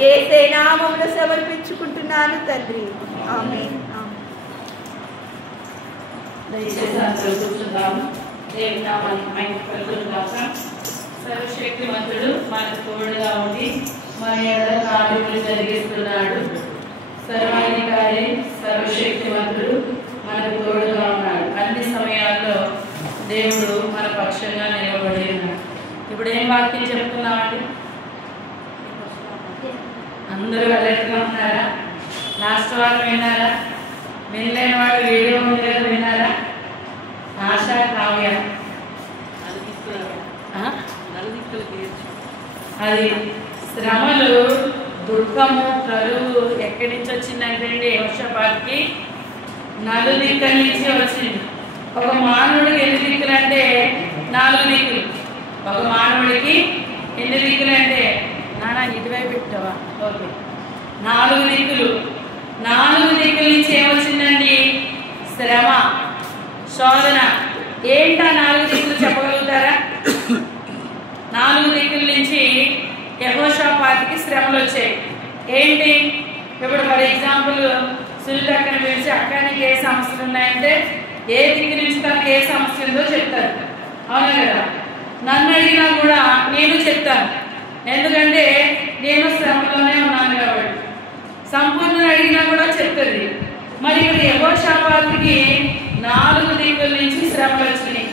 యేసే నామములో సమర్పించుకుంటున్నాను తండ్రి. ఆమేన్. దయచేసి అందరూ కూర్చుందాము. దేవుని నామానికి మహిమ కలుగును గాక. సర్వశక్తిమంతుడు మనకు తోడుగా ఉండి మన ఎడల కార్యములు జరిగిస్తున్నాడు. సర్వాధికారి సర్వశక్తిమంతుడు మనకు తోడుగా ఉన్నాడు. అన్ని సమయాల్లో దేవుడు మన పక్షంగా నిలబడి ఉన్నాడు. ఇప్పుడు ఏం వాక్యం చెప్తున్నామండి? అందరూ అలర్ట్గా ఉన్నారా? లాస్ట్ వారం విన్నారా? వినలేని వాడు వీడియో ఉంది కదా, విన్నారా? ఆశా కావ్య అది శ్రమలు, దుఃఖము, కరువు ఎక్కడి నుంచి వచ్చిందంటే యెహోషాపాతుకి నలుదిక్కుల నుంచి వచ్చింది. ఒక మానవుడికి ఎన్ని దిక్కులు అంటే 4 దిక్కులు. ఒక మానవుడికి ఎన్ని దిక్కులు అంటే నానా ఇటువైపు పెట్టావా? ఓకే, 4 దిక్కులు. 4 దిక్కుల నుంచి ఏమొచ్చిందండి? శ్రమ, శోధన. ఏంటా 4 దిక్కులు చెప్పగలుగుతారా? 4 దిక్కుల నుంచి యెహోషాపాతుకి శ్రమలు వచ్చాయి. ఏంటి? ఇప్పుడు ఫర్ ఎగ్జాంపుల్ సునీత అక్కని పిలిచి, అక్క నీకు ఏ సమస్యలు ఉన్నాయంటే ఏ దిక్కు నుంచి తనకు ఏ సమస్య ఉందో చెప్తారు. అవునా కదా? నన్ను అడిగినా కూడా నేను చెప్తాను, ఎందుకంటే నేను శ్రమలోనే ఉన్నాను కాబట్టి. సంపూర్ణ అడిగినా కూడా చెప్తుంది. మరి ఇప్పుడు యెహోషాపాతుకి 4 దిక్కుల నుంచి శ్రమలు వచ్చినాయి.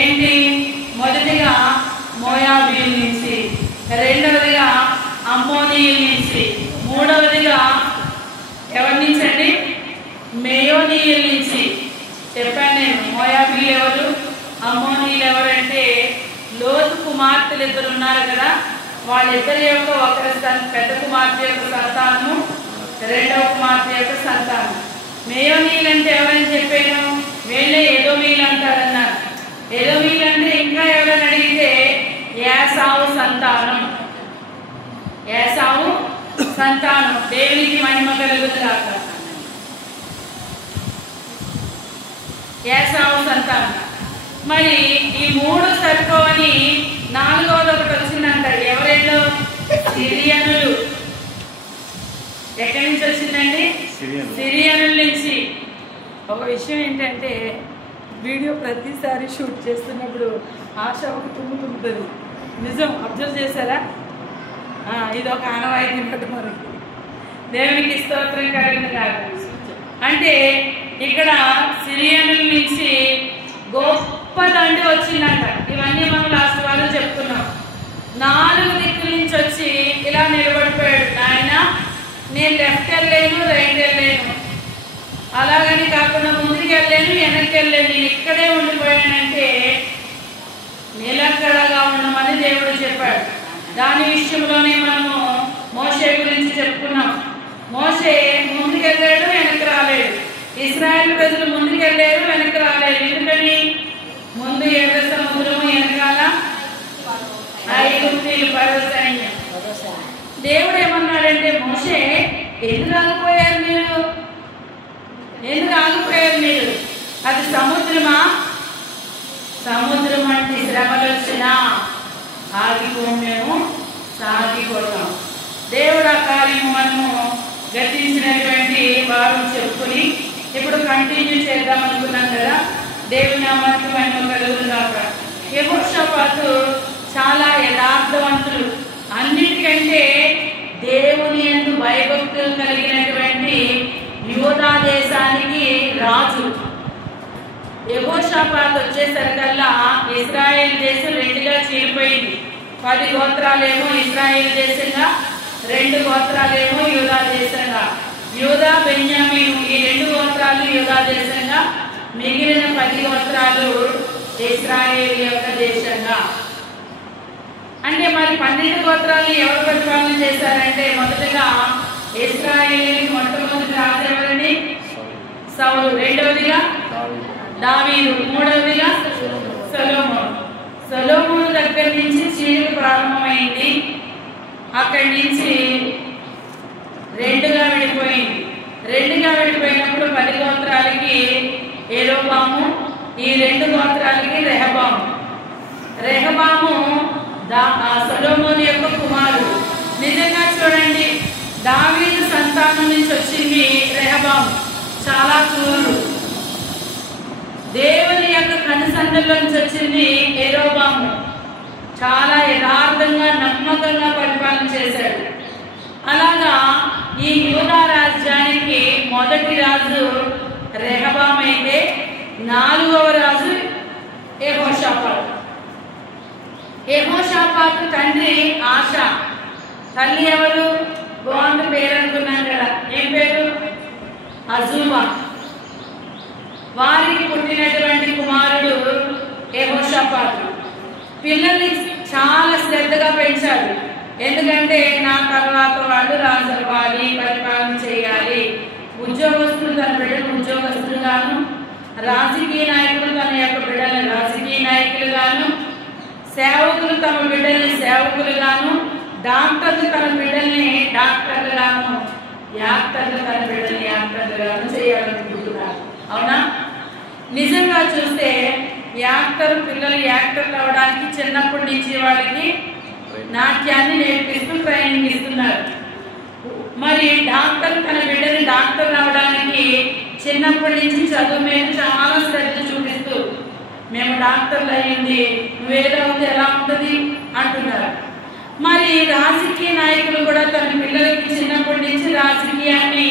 ఏంటి? మొదటిగా మోయాబీయుల నుంచి, రెండవదిగా అమ్మోనీయుల నుంచి, మూడవదిగా ఎవరి నుంచి అండి? మెయోనీయుల నుంచి. చెప్పాను నేను. మోయాబీయులు ఎవరు, అమ్మోనీయులు ఎవరంటే లోతు కుమార్తెలు 2 ఉన్నారు కదా, వాళ్ళిద్దరి యొక్క ఒకరి పెద్ద కుమార్తె యొక్క సంతానము, రెండవ కుమార్తె యొక్క సంతానం. మెయోనీయులు అంటే ఎవరని చెప్పాను? వీళ్ళే ఎదోమీయులు అంటారన్నారు. ఎదోమీయులు అంటే ఇంకా ఎవరైనా అడిగితే ఏసావు సంతానం. ఏసావు సంతానం. దేవునికి మహిమ కలుగునుగాక. ఏసావు సంతానం. మరి ఈ 3 సరిపోవని 4వది ఒకటి వచ్చిందంటారు. ఎవరేంటో? సిరియనులు. ఎక్కడి నుంచి వచ్చిందండి? సిరియనుల నుంచి. ఒక విషయం ఏంటంటే, వీడియో ప్రతిసారి షూట్ చేస్తున్నప్పుడు ఆశ ఒక తుమ్ముతుంటుంది. నిజం, అబ్జర్వ్ చేశారా? ఇది ఒక ఆనవాయితీ పట్టు మనకి. దేవునికి స్తోత్రం కలుగును గాక. అంటే ఇక్కడ సిరియనుల నుంచి గొప్ప దండి వచ్చిందంట. ఇవన్నీ మనం లాస్ట్ వారు చెప్తున్నాం. 4 దిక్కుల నుంచి వచ్చి ఇలా నిలబడిపోయాడు. నాయన, నేను లెఫ్ట్ వెళ్ళలేను, రైట్ వెళ్ళలేను, అలాగని కాకుండా ముందుకు వెళ్ళలేను, వెనక్కి వెళ్ళలేను, నేను ఇక్కడే ఉండిపోయానంటే నిలకడగా ఉండమని దేవుడు చెప్పాడు. దాని విషయంలోనే మనము మోషే గురించి చెప్పుకున్నాం. మోషే ముందుకు వెళ్ళాడు, వెనక్కి రాలేడు. ఇశ్రాయేల్ ప్రజలు ముందుకు వెళ్ళారు, వెనక్కి రాలేదు. ఎందుకని? ముందు ఎర్ర సముద్రము, వెనకాల ఐగుప్తీయుల పరో సైన్యం. దేవుడు ఏమన్నాడంటే, మోషే ఎందుకు ఆగిపోయారు మీరు? ఎందుకు ఆగిపోయారు మీరు? అది సముద్రమా? సముద్రం అంటే శ్రమలు వచ్చినా ఆగిపోం, మేము సాగిపోతాం. దేవుడు ఆ కార్యము మనము గతించినటువంటి వారం చెప్పుకుని ఇప్పుడు కంటిన్యూ చేద్దాం అనుకున్నాం కదా. దేవుని నామానికి మహిమ కలుగునుగాక. యెహోషాపాతు చాలా యథార్థవంతులు, అన్నిటికంటే దేవుని యందు భయభక్తులు కలిగినటువంటి యూదా దేశానికి రాజు. యెహోషాపాతు వచ్చేసరికల్లా ఇశ్రాయేల్ దేశం 2గా చీలిపోయింది. 10 గోత్రాలేమో ఇశ్రాయేల్ దేశంగా, 2 గోత్రాలేమో యూదా దేశంగా. యూదా, బెన్యామీను ఈ 2 గోత్రాలు యూదా దేశంగా, మిగిలిన 10 గోత్రాలు ఇశ్రాయేల్ యొక్క దేశంగా. అంటే మరి 12 గోత్రాలు ఎవరు పరిపాలన చేశారంటే, మొదటగా ఇశ్రాయేల్ మొట్టమొదటి రాజు ఎవరండి? సౌలు. రెండవదిగా దావీదు. మూడవదిగా సొలొమోను. సొలొమోను దగ్గర నుంచి చీలిక ప్రారంభమైంది. అక్కడి నుంచి 2గా విడిపోయింది. 2గా విడిపోయినప్పుడు 10 గోత్రాలకి యెరోబాము, ఈ 2 గోత్రాలకి రెహబాము. రెహబాము సొలొమోను యొక్క కుమారుడు. నిజంగా చూడండి, దావీదు సంతానం నుంచి వచ్చింది రెహబాము, చాలా క్రూరుడు. దేవుని యొక్క కనుసన్నల్లో నుంచి వచ్చింది యెరోబాము, చాలా యథార్థంగా నమ్మకంగా పరిపాలన చేశాడు. అలాగా ఈ యూదా రాజ్యానికి మొదటి రాజు రెహబాము అయితే 4వ రాజు యెహోషాపాతు. యెహోషాపాతు తండ్రి ఆషా, తల్లి ఎవరు? బాగుంది పేరు అనుకున్నాను కదా, ఏం పేరు? అజూబా. వారికి పుట్టినటువంటి కుమారుడు యెహోషాపాతు. పిల్లల్ని చాలా శ్రద్ధగా పెంచాడు. ఎందుకంటే నా తర్వాత వాళ్ళు రాజు అవ్వాలి, పరిపాలన చేయాలి. ఉద్యోగస్తులు తన బిడ్డలు ఉద్యోగస్తులుగాను, రాజకీయ నాయకులు తన యొక్క బిడ్డలను రాజకీయ నాయకులుగాను, సేవకులు తమ బిడ్డల్ని సేవకులుగాను, డాక్టర్లు తన బిడ్డల్ని డాక్టర్లుగాను, యాక్టర్లు తన బిడ్డల్ని యాక్టర్లుగాను చేయాలనుకుంటున్నారు. అవునా? నిజంగా చూస్తే యాక్టర్ పిల్లలు యాక్టర్లు అవడానికి చిన్నప్పటి నుంచి వాళ్ళకి నాట్యాన్ని నేర్పిస్తూ ట్రైనింగ్ ఇస్తున్నారు. మరి డాక్టర్ తన బిడ్డని డాక్టర్ అవడానికి చిన్నప్పటి నుంచి చదువు మీద చాలా శ్రద్ధ చూపిస్తూ, మేము డాక్టర్లు అయ్యింది, నువ్వేదో ఉంది ఎలా ఉంటుంది అంటున్నారు. మరి రాజకీయ నాయకులు కూడా తన పిల్లలకి చిన్నప్పటి నుంచి రాజకీయాన్ని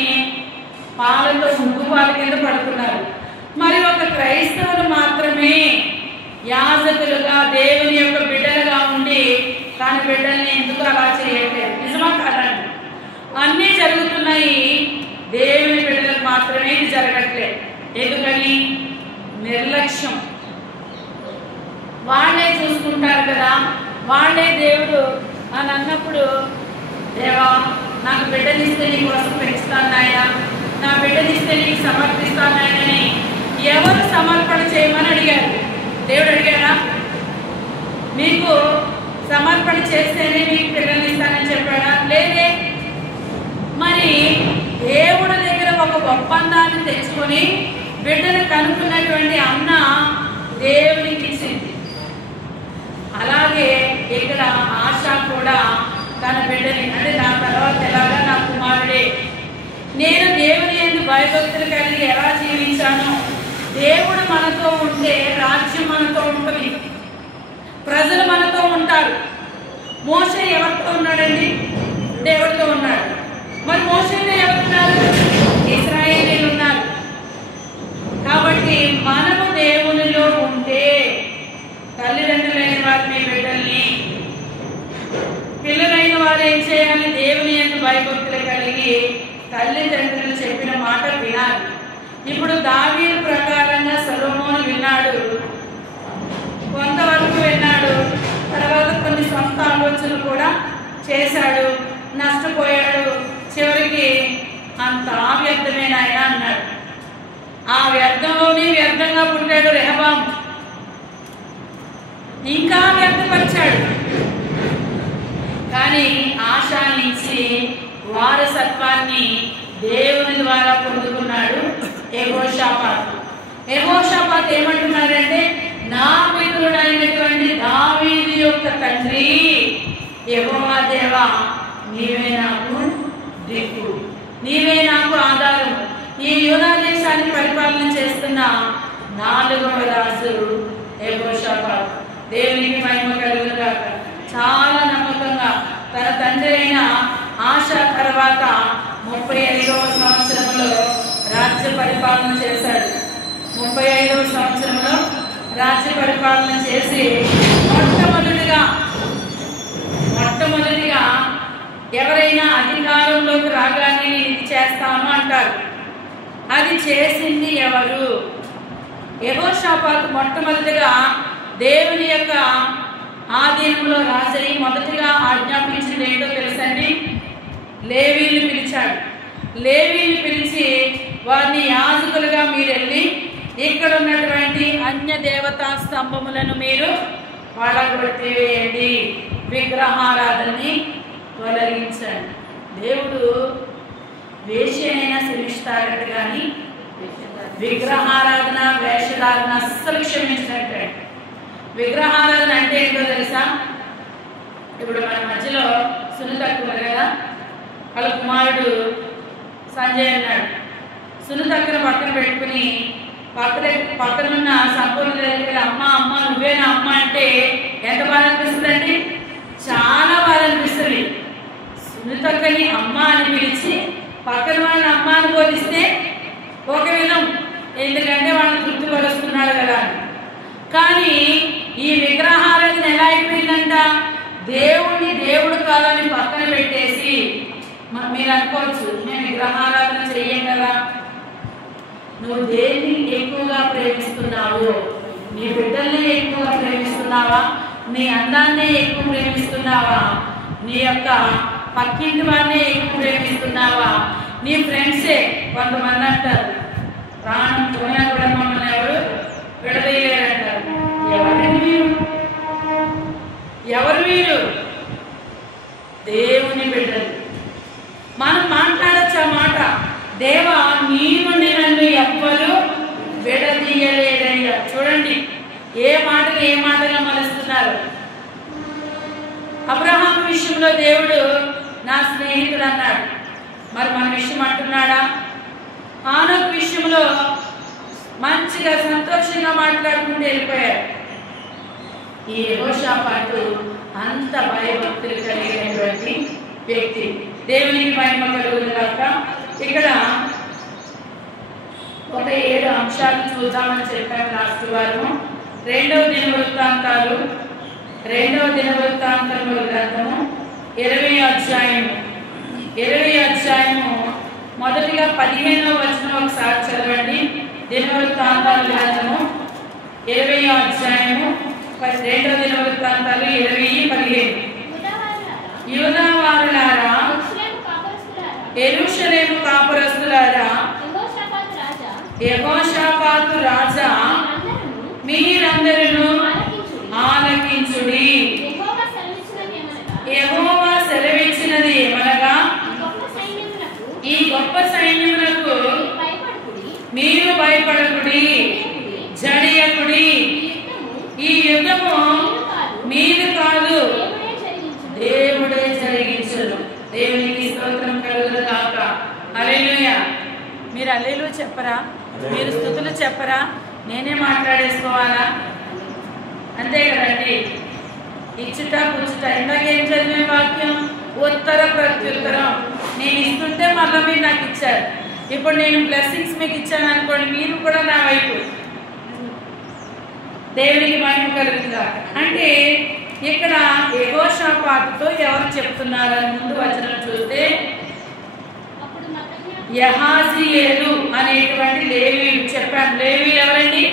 పాలతో ముగ్గు పాల కింద పడుతున్నారు. మరి ఒక క్రైస్తవులు మాత్రమే యాజకులుగా దేవుని యొక్క బిడ్డలుగా ఉండి తన బిడ్డల్ని ఎందుకు అలా చేయట్లేదు? నిజమా కాదండి? అన్నీ జరుగుతున్నాయి, దేవుని బిడ్డలకు మాత్రమే ఇది జరగట్లేదు. ఎందుకని? నిర్లక్ష్యం. వాళ్ళే చూసుకుంటారు కదా, వాళ్ళే దేవుడు అని అన్నప్పుడు, దేవా నాకు బిడ్డనిస్తే నీ కోసం పెంచుతానాయా, నా బిడ్డనిస్తే నీకు సమర్పిస్తానాయని ఎవరు సమర్పణ చేయమని అడిగారు? దేవుడు అడిగాడా? మీకు సమర్పణ చేస్తేనే మీకు పిల్లల్ని ఇస్తానని చెప్పాడా? లేదే. మరి దేవుడి దగ్గర ఒక ఒప్పందాన్ని తెచ్చుకొని బిడ్డను కనుక్కున్నటువంటి అన్న దేవునికి ఇచ్చింది. అలాగే ఇక్కడ ఆశ కూడా తన బిడ్డని, అంటే నా తర్వాత ఎలాగా నా కుమారుడే, నేను దేవుని యందు భయభక్తులు కలిగి ఎలా జీవించాను. దేవుడు మనతో ఉంటే రాజ్యం మనతో ఉంటుంది, ప్రజలు మనతో ఉంటారు. మోషే ఎవరితో ఉన్నాడండి? దేవుడితో ఉన్నాడు. మరి మోషేలో ఎవరున్నారు? ఇశ్రాయేలీయులు ఉన్నారు. కాబట్టి మనము దేవునిలో ఉంటే, తల్లిదండ్రులైన వారు మీ బిడ్డల్ని, పిల్లలైన వారు ఏం చేయాలి? దేవుని యందు భయభక్తులు కలిగి తల్లిదండ్రులు చెప్పిన మాట వినాలి. ఇప్పుడు దావీదు ప్రకారంగా సొలొమోను విన్నాడు, కొంతవరకు విన్నాడు. తర్వాత కొన్ని సొంత ఆలోచనలు కూడా చేశాడు, నష్టపోయాడు. చివరికి అంత వ్యర్థమేనాయన అన్నాడు. ఆ వ్యర్థంలోనే వ్యర్థంగా పుట్టాడు రెహబాము, ఇంకా వ్యర్థపరిచాడు. కానీ ఆశా నుంచి వారసత్వాన్ని దేవుని ద్వారా పొందుకున్నాడు యెహోషాపాతు. యెహోషాపాతు ఏమంటున్నాడంటే, నా పితరుడైనటువంటి దావీదు యొక్క తండ్రి యెహోవా దేవా, నీవే నాకు దిక్కు, నీవే నాకు ఆధారం. ఈ యూదా దేశాన్ని పరిపాలన చేస్తున్న 4వ రాజు యెహోషాపాతు. దేవునికి మహిమ కలుగుగాక. చాలా నమ్మకంగా తన తండ్రి అయిన ఆశ తర్వాత 35వ సంవత్సరంలో రాజ్య పరిపాలన చేశాడు. 35వ సంవత్సరంలో రాజ్య పరిపాలన చేసి మొట్టమొదటిగా ఎవరైనా అధికారంలోకి రాగానే ఇది చేస్తాను అంటారు. అది చేసింది ఎవరు? యెహోషాపాతు మొట్టమొదటిగా దేవుని యొక్క ఆధీనంలో రాజై మొదటిగా ఆజ్ఞాపించింది ఏంటో తెలుసండి? లేవీలు పిలిచాడు. లేవీలు పిలిచి వారిని యాజకులుగా మీరు వెళ్ళి ఇక్కడ ఉన్నటువంటి అన్య దేవతా స్తంభములను మీరు పడగొట్టివేయండి, విగ్రహారాధనని తొలగించండి. దేవుడు వేశ్యనైనా శ్రమిస్తారట, కానీ విగ్రహారాధన వేషధారణ అస్సలు క్షమించినట్టు. విగ్రహారాధన అంటే ఏంటో తెలుసా? ఇప్పుడు మన మధ్యలో సున్నితక్కువ కదా, వాళ్ళ కుమారుడు సంజయ్ అన్నాడు. సునీతక్కను పక్కన పెట్టుకుని పక్కనున్న సంపూర్ణ దగ్గర అమ్మ అమ్మ నువ్వేనా అమ్మ అంటే ఎంత బాధ అనిపిస్తుందండి? చాలా బాధ అనిపిస్తుంది. సునీతక్కని అమ్మ అని పిలిచి పక్కన వాళ్ళని అమ్మ అని బోధిస్తే ఒక విధం, ఎందుకంటే వాళ్ళని తృప్తిపరుస్తున్నాడు కదా. కానీ ఈ విగ్రహారాధన ఎలా అయిపోయిందంట? దేవుడిని దేవుడు కాదని పక్కన పెట్టేసి, మీరు అనుకోవచ్చు మేము విగ్రహారాధన చెయ్యం కదా. నువ్వు దేన్ని ఎక్కువగా ప్రేమిస్తున్నావు? నీ బిడ్డల్ని ఎక్కువగా ప్రేమిస్తున్నావా? నీ అందాన్నే ఎక్కువ ప్రేమిస్తున్నావా? నీ యొక్క పక్కింటి వాడినే ఎక్కువ ప్రేమిస్తున్నావా? నీ ఫ్రెండ్సే కొంతమంది అంటారు ప్రాణం పోయినా కూడా మమ్మల్ని ఎవరు విడదీయలేరంటారు. ఎవరు వీరు? దేవుని బిడ్డలు. మనం మాట్లాడచ్చు ఆ మాట, దేవా నీ నుండి నన్ను ఎవ్వరు విడదీయలేదయ్యా. చూడండి ఏ మాటగా మలుస్తున్నారు. అబ్రహాం విషయంలో దేవుడు నా స్నేహితుడు అన్నాడు, మరి మన విషయం అంటున్నాడా? ఆనోకు విషయంలో మంచిగా సంతోషంగా మాట్లాడుకుంటూ వెళ్ళిపోయారు. ఈ యెహోషాపాతు అంత భయభక్తులు కలిగినటువంటి వ్యక్తి. దేవునికి మహిమ కలుగును గాక. ఇక్కడ ఒక 7 అంశాలు చూద్దామని చెప్పాము లాస్ట్ వారము. 2వ దినవృత్తాంతాలు 2వ దినవృత్తాంతముల గ్రంథము 20వ అధ్యాయము మొదటిగా 15వ వచనం ఒకసారి చదవండి. దినవృత్తాంతాల గ్రంథము 20వ అధ్యాయము 2వ దినవృత్తాంతాలు 20:15. యూదావారులారా, యెరూషలేము కాపురస్తులారా, యెహోషాపాతు రాజా మీరందరూ ఆలకించుడి. యెహోవా సెలవిచ్చినది ఏమనగా, ఈ గొప్ప సైన్యములకు మీరు భయపడకుడి, జడియకుడి. ఈ యుద్ధము మీది కాదు, దేవుడే జరిగించును. దేవునికి స్తోత్రం కలుగును గాక. హల్లెలూయా. మీరు హల్లెలూయా చెప్పరా? మీరు స్తుతులు చెప్పరా? నేనే మాట్లాడేసుకోవాలా? అంతే కదండి. ఇచ్చుట పుచ్చుట. ఇందాకేం చదివే వాక్యం? ఉత్తర ప్రత్యుత్తరం. నేను ఇస్తుంటే మళ్ళీ మీరు నాకు ఇచ్చారు. ఇప్పుడు నేను బ్లెస్సింగ్స్ మీకు ఇచ్చాను అనుకోండి, మీరు కూడా నా వైపు. దేవునికి మహిమ కలుగుతుందా? అంటే ఇక్కడ యెహోషాపాతుతో ఎవరు చెప్తున్నారని ముందు వచనం చూస్తే, యహాజీయేలు అనేటువంటి లేవీయులు చెప్పాను. లేవీయులు ఎవరండి?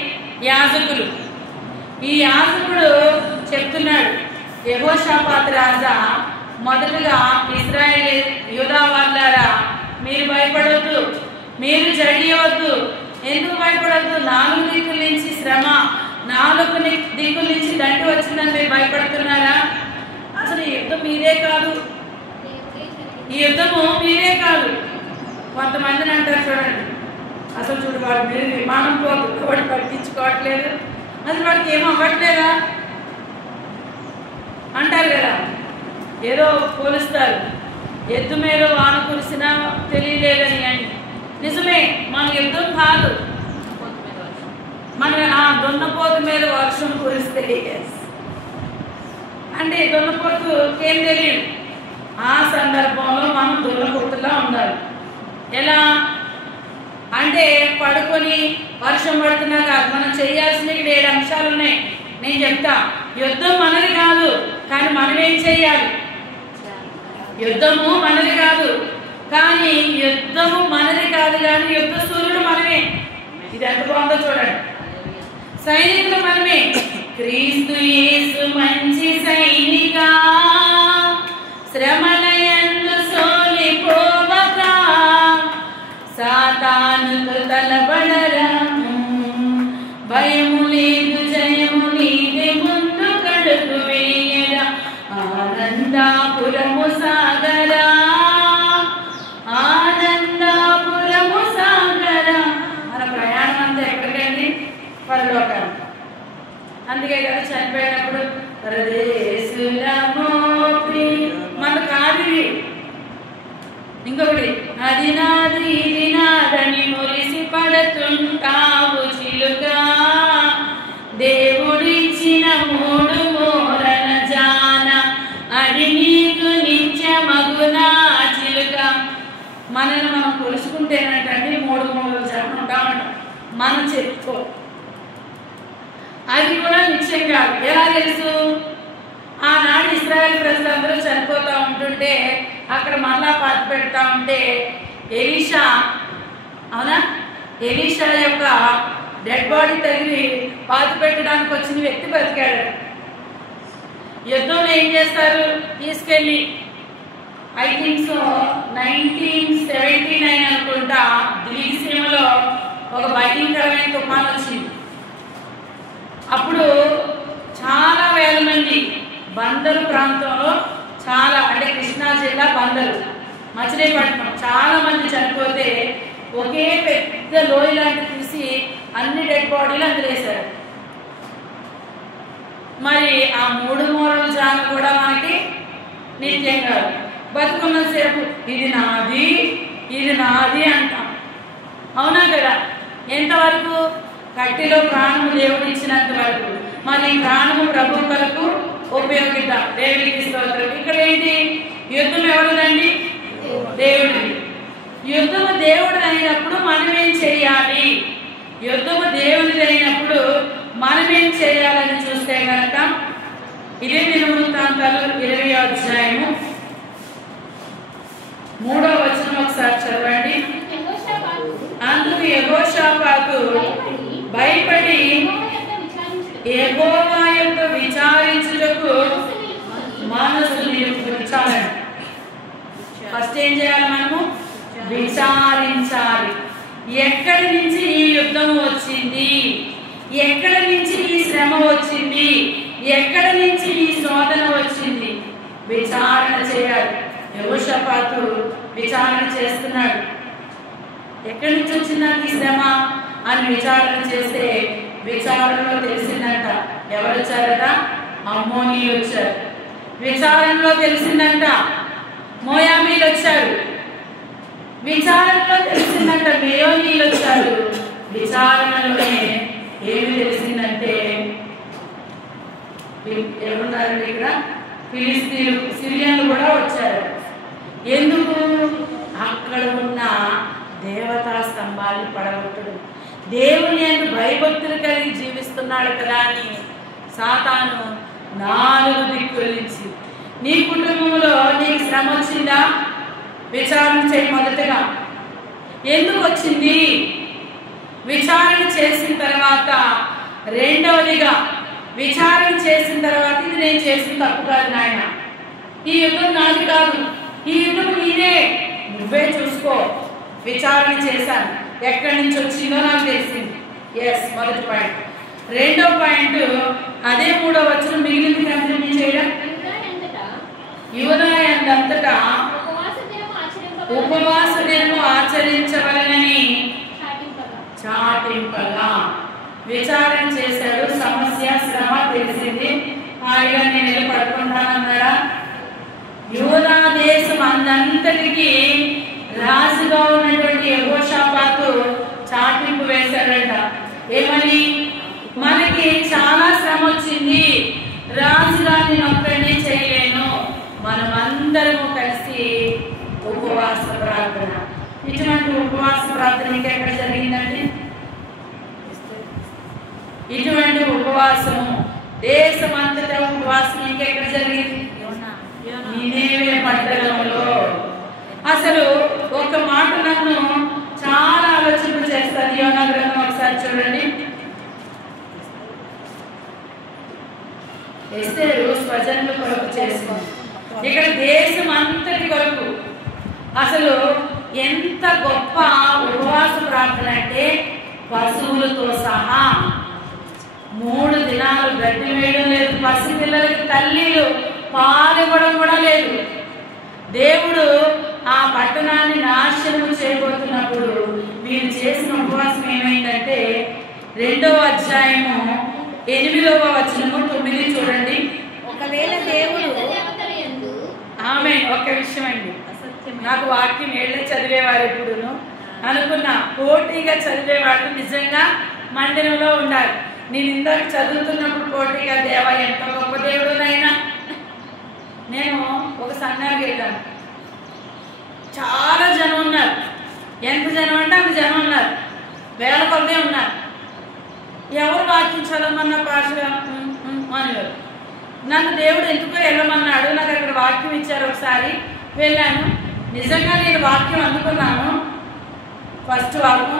యాజకులు. ఈ యాజకుడు చెప్తున్నాడు, యెహోషాపాతు రాజా మొదటగా ఇశ్రాయేలు యూదా వాళ్ళారా, మీరు భయపడవద్దు, మీరు జడియవద్దు. ఎందుకు భయపడవద్దు? 4 దిక్కుల నుంచి శ్రమ, 4 దిక్కుల నుంచి దండి వచ్చిందని మీరు భయపడుతున్నారా? అసలు ఈ యుద్ధం మీదే కాదు, ఈ యుద్ధము మీదే కాదు. కొంతమందిని అంటారు చూడండి, అసలు చూడు వాడు మీరు విమానం పోతుంది, వాడు పట్టించుకోవట్లేదు, అసలు వాడికి ఏం అవ్వట్లేదా అంటారు కదా. ఏదో పోలుస్తారు, ఎద్దు మీద వాన కురిసినా తెలియలేదని. అని నిజమే, మన యుద్ధం కాదు, మన ఆ దున్నపోతు మీద వర్షం కురిస్తే అంటే దున్నపోతుకేం తెలియదు. ఆ సందర్భంలో మనం దున్నపోతులా ఉండాలి. ఎలా అంటే పడుకొని వర్షం పడుతున్నా కాదు, మనం చేయాల్సిన 7 అంశాలు ఉన్నాయి. నేను చెప్తా. యుద్ధం మనది కాదు, కానీ మనం ఏం చెయ్యాలి? యుద్ధము మనది కాదు, కానీ యుద్ధము మనది కాదు కానీ యుద్ధ సూర్యుడు మనమే. ఇది ఎంత బాగుందో చూడండి. సైనికులు మనమే. క్రీస్తు యేసు మంచి సైనిక, శ్రమలయందు సోలిపోవక, సాతానుకు తలబడరా, భయము లేదు జయము నీదే, ముందు కడుపు వేయరా, ఆనందాపురము సాగరా, ఆనందాపురము సాగరా. మన ప్రయాణం అంతా ఎక్కడికండి? పరలోకం. అందుకే కదా చనిపోయినప్పుడు పరదేశులమోపి మన కాదు ఇంకొకటి అది నాది ఇది నాదని మురిసి పడుతుంటావు చిలుగా, దేవుడిచ్చిన 3 మూరల జాన అది నీకు నిత్యమగునా చిలుక. మనల్ని మనం కొలుసుకుంటేనంటండి 3 మూరల జాన ఉంటామంట మన చెప్పుకో. అది కూడా నిత్యం కాదు. ఎలా తెలుసు? ఆనాడు ఇశ్రాయేల్ ప్రజలందరూ చనిపోతూ ఉంటుంటే అక్కడ మళ్ళా పాతి పెడతా ఉంటే ఎలీషా, అవునా, ఎలీషా యొక్క డెడ్ బాడీ తగిలి పాతి పెట్టడానికి వచ్చిన వ్యక్తి బతికాడు. యుద్ధంలో ఏం చేస్తారు? తీసుకెళ్ళి ఐ థింక్ సో 1979 అనుకుంటా దిలీసీమలో ఒక భయంకరమైన తుఫాన్ వచ్చింది. అప్పుడు చాలా వేల మంది బందరు ప్రాంతంలో, చాలా అంటే కృష్ణా జిల్లా బందరు మచిలీపట్నం చాలా మంది చనిపోతే ఒకే పెద్ద లోయ లాంటి తీసి అన్ని డెడ్ బాడీలు అందులేశారు. మరి ఆ 3 మూరల జాన కూడా మనకి నిత్యం కాదు. బతుకున్నసేపు ఇది నాది ఇది నాది అంటాం, అవునా కదా? ఎంతవరకు? కట్టిలో ప్రాణము దేవుడు ఇచ్చినంత వరకు. మరి ప్రాణము ప్రభు కొరకు ఉపయోగిద్దాం. దేవుడికి స్తోత్రం. ఇక్కడ ఏంటి? యుద్ధం ఎవరిదండి? దేవుడిది. యుద్ధము దేవుడిది అయినప్పుడు మనం ఏం చేయాలి? యుద్ధము దేవుడిది అయినప్పుడు మనం ఏం చేయాలని చూస్తే కనుక ఇదే దినవృత్తాంతాలు 20వ అధ్యాయము 3వ వచనం ఒకసారి చదవండి. అందుకు యెహోషాపాతు భయపడి యెహోవా యొక్క విచారించుటకు మనసు నిలుపుచాలి. ఫస్ట్ ఏం చేయాలి? మనము విచారించాలి. ఎక్కడి నుంచి ఈ యుద్ధం వచ్చింది, ఎక్కడి నుంచి ఈ శ్రమ వచ్చింది, ఎక్కడి నుంచి ఈ శోధన వచ్చింది, విచారణ చేయాలి. యెహోషాపాతు విచారణ చేస్తున్నాడు. ఎక్కడి నుంచి వచ్చింది నాకు ఈ శ్రమ అని విచారణ చేస్తే విచారణలో తెలిసిందంట. ఎవరు వచ్చారట? అమ్మోనీయులు వచ్చారు. విచారణలో తెలిసిందంట మోయాబీలు వచ్చారు. విచారణలో తెలిసిందంట మెయోనీయులు వచ్చారు. విచారణలోనే ఏమి తెలిసిందంటే ఏమన్నారండి ఇక్కడ? ఫిలిస్తీన్లు, సిరియన్లు కూడా వచ్చారు. ఎందుకు? అక్కడ ఉన్న దేవతా స్తంభాలు పడగొట్టడు. దేవుని యందు భయభక్తులు కలిగి జీవిస్తున్నాడు కదా అని సాతాను 4 దిక్కుల నుంచి. నీ కుటుంబంలో నీకు శ్రమ వచ్చిందా? విచారణ చేయి. మొదటగా ఎందుకు వచ్చింది? విచారణ చేసిన తర్వాత రెండవదిగా విచారణ చేసిన తర్వాత ఇది నేను చేసిన తప్పు కాదు నాయన, ఈ యుద్ధం నాది కాదు, ఈ యుద్ధం నీదే, నువ్వే చూసుకో. విచారణ చేశాను, ఎక్కడి నుంచి వచ్చిందో నాకు తెలిసింది. ఎస్, మొదటి పాయింట్. రెండో పాయింట్ అదే 3వ వచనం మిగిలింది కంటిన్యూ చేయడం. యూదాయందంతటా ఉపవాస దినము ఆచరించవలనని చాటింపగా విచారణ చేశాడు. సమస్య శ్రమ తెలిసింది. హాయిగా నేను వెళ్ళి పడుకుంటానన్నాడా? యూదా దేశం అందంతటికి రాజుగా ఉన్నటువంటి యెహోషాపాతు చాటింపు వేశాడట. ఏమని? మనకి చాలా శ్రమ వచ్చింది, రాజుగా నేను ఒక్కడిని చేయలేను, మనమందరము కలిసి ఉపవాస ప్రార్థన. ఇటువంటి ఉపవాస ప్రార్థన ఇంకెక్కడ జరిగిందండి? ఇటువంటి ఉపవాసము దేశమంతటా ఉపవాసం ఇంకెక్కడ జరిగింది? నినేవే పట్టణంలో. అసలు ఒక మాట నన్ను చాలా ఆలోచన చేస్తారు. యోనా గ్రంథం ఒకసారి చూడండి. ఎస్తేరు స్వజనుల కొరకు చేసింది, ఇక్కడ దేశం అంతటి కొరకు. అసలు ఎంత గొప్ప ఉపవాస ప్రార్థన అంటే పశువులతో సహా 3 దినాలు గడ్డి వేయడం లేదు, పసి పిల్లలకి తల్లిలు పాలివ్వడం కూడా లేదు. దేవుడు ఆ పట్టణాన్ని నాశనం చేయబోతున్నప్పుడు వీరు చేసిన ఉపవాసం ఏమైందంటే 2వ అధ్యాయము 8వ వచనము 9 చూడండి. ఒకవేళ దేవుడు ఆమె ఒక విషయం అండి, నాకు వాక్యం ఏళ్ళే చదివేవారు ఎప్పుడును అనుకున్నా. పోటీగా చదివేవాడు నిజంగా మందిరంలో ఉండాలి. నేను ఇందాక చదువుతున్నప్పుడు పోటీగా దేవా ఎంత గొప్ప దేవుడునైనా. నేను ఒక సంఘానికి వెళ్ళాను. చాలా జనం ఉన్నారు. ఎంత జనం అంటే అంత జనం ఉన్నారు. వేల కొద్దే ఉన్నారు. ఎవరు వాక్యం చదవమన్న భాష అనేవారు. నన్ను దేవుడు ఎందుకో వెళ్ళమన్నాడు. నాకు అక్కడ వాక్యం ఇచ్చారు. ఒకసారి వెళ్ళాను. నిజంగా నేను వాక్యం అందుకున్నాను. ఫస్ట్ వారం,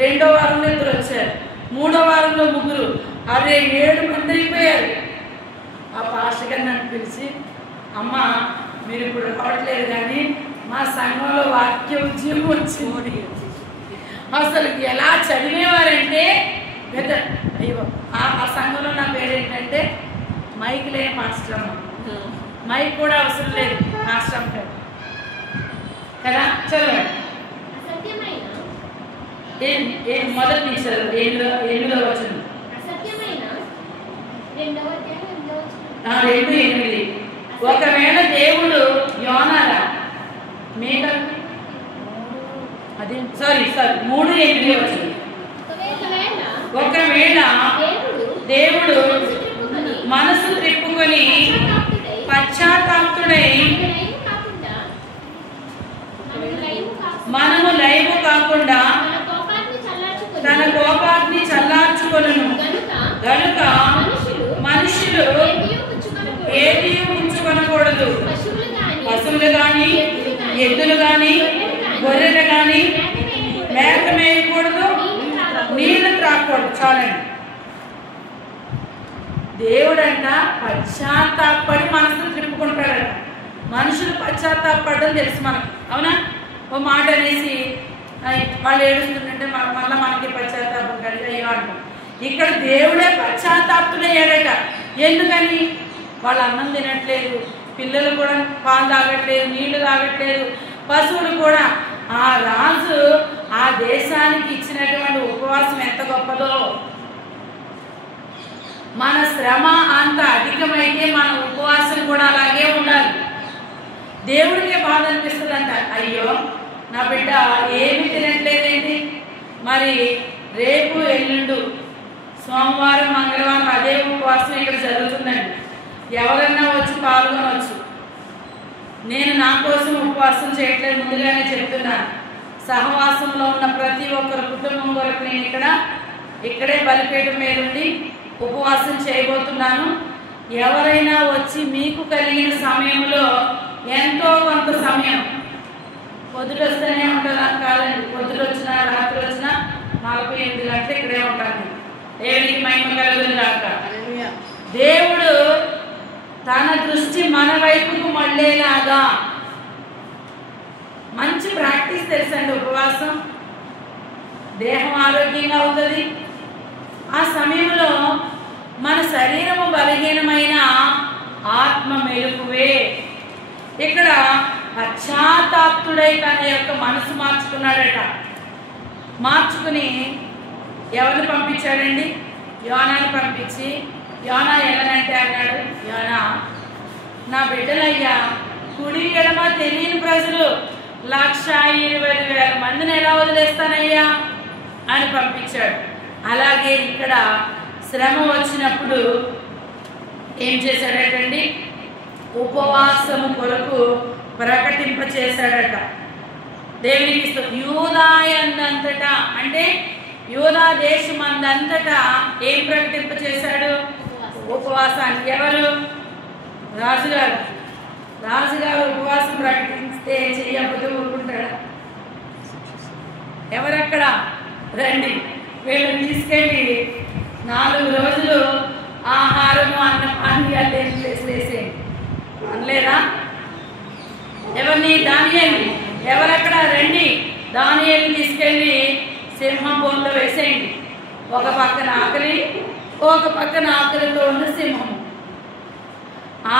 రెండో వారంలో 2 వచ్చారు, 3వ వారంలో 3, అదే 7 మంది అయిపోయారు. ఆ పాస్టర్ గారు నన్ను పిలిచి, అమ్మ మీరు ఇప్పుడు రావట్లేదు కానీ మా సంఘంలో వాక్య ఉద్యమం వచ్చింది. అసలు ఎలా చదివేవారంటే పెద్ద అయ్యో ఆ సంఘంలో నా పేరు ఏంటంటే మైక్ లేని మాస్టర్. మైక్ కూడా అవసరం లేదు మాస్టర్ అంటారు కదా. చదవండి. ఏం మొదటి నుంచి చదువు. 8వ వచనం 2:8. ఒకవేళ దేవుడు యోనారా మేఘ అదే సారీ 3:8 వచ్చింది. ఒకవేళ దేవుడు మనసు త్రిప్పుకొని పశ్చాత్తాపుడై మనము లైవ్ కాకుండా తన కోపాన్ని చల్లార్చుకొనును గనుక మనుషులు ఏది ఉంచుకొనకూడదు. పశువులు గాని, ఎద్దులు గాని, గొర్రెలు గాని మేత మేయకూడదు, నీళ్లు త్రాగకూడదు. చాలండి. దేవుడంట పశ్చాత్తాపడి మనసును తిరుపుకుంటాడట. మనుషులు పశ్చాత్తాపడడం తెలుసు మనకు, అవునా? ఓ మాట అనేసి వాళ్ళు ఏడుస్తుంటే మళ్ళీ మనకి పశ్చాత్తాపం కలిగి అయ్యో అంటాం. ఇక్కడ దేవుడే పశ్చాత్తాపుడయ్యాడట. ఎందుకని? వాళ్ళు అన్నం తినట్లేదు, పిల్లలు కూడా పాలు తాగట్లేదు, నీళ్లు తాగట్లేదు, పశువులు కూడా. ఆ రాజు ఆ దేశానికి ఇచ్చినటువంటి ఉపవాసం ఎంత గొప్పదో. మన శ్రమ అంత అధికమైతే మన ఉపవాసం కూడా అలాగే ఉండాలి. దేవుడికే బాధ అనిపిస్తుందంట. అయ్యో నా బిడ్డ ఏమి తినట్లేదేంటి? మరి రేపు ఎల్లుండు సోమవారం మంగళవారం అదే ఉపవాసం ఇక్కడ జరుగుతుందండి. ఎవరన్నా వచ్చి పాల్గొనవచ్చు. నేను నా కోసం ఉపవాసం చేయట్లేదు, ముందుగానే చెప్తున్నాను. సహవాసంలో ఉన్న ప్రతి ఒక్కరు కుటుంబం వరకు నేను ఇక్కడే బలిపీఠం మీద ఉండి ఉపవాసం చేయబోతున్నాను. ఎవరైనా వచ్చి మీకు కలిగిన సమయంలో ఎంతో కొంత సమయం, పొద్దుట వస్తేనే ఉంటుంది కాదండి, పొద్దుట వచ్చినా రాత్రి వచ్చినా 48 గంటలు ఇక్కడే ఉంటాను. దేవునికి మహిమ కలుగును గాక. దేవుడు తన దృష్టి మన వైపుకు మళ్ళేలాగా మంచి ప్రాక్టీస్ తెలుసండి. ఉపవాసం దేహం ఆరోగ్యంగా అవుతుంది. ఆ సమయంలో మన శరీరము బలహీనమైన ఆత్మ మెలుకువే. ఇక్కడ పశ్చాత్తాపుడై తన యొక్క మనసు మార్చుకున్నాడట. మార్చుకుని ఎవరిని పంపించాడండి? యోనాని పంపించి, యోనా ఎలానంటే అన్నాడు, యోనా నా బిడ్డలయ్యా కుడి ఎడమ తెలియని ప్రజలు 1,20,000 మందిని ఎలా వదిలేస్తానయ్యా అని పంపించాడు. అలాగే ఇక్కడ శ్రమ వచ్చినప్పుడు ఏం చేశాడటండి? ఉపవాసము కొరకు ప్రకటింప చేశాడట. దేవునికి యూదాయందంతటా అంటే యూదా దేశం అందంతటా ఏం ప్రకటింప చేశాడు? ఉపవాసాన్ని. ఎవరు? రాజుగారు. రాజుగారు ఉపవాసం ప్రకటిస్తే చెయ్యకపోతే ఊరుకుంటాడా? ఎవరక్కడ? రండి వీళ్ళని తీసుకెళ్ళి 4 రోజులు ఆహారము అన్న పానీయాలు లేని ప్లేస్లు వేసేయండి అనలేదా? ఎవరిని? దానియేలు. ఎవరక్కడ? రండి దానియేలు తీసుకెళ్ళి సింహం బోన్లో వేసేయండి. ఒక పక్కన ఆకలి, ఒక పక్కన ఆకలితో ఉన్న సింహము.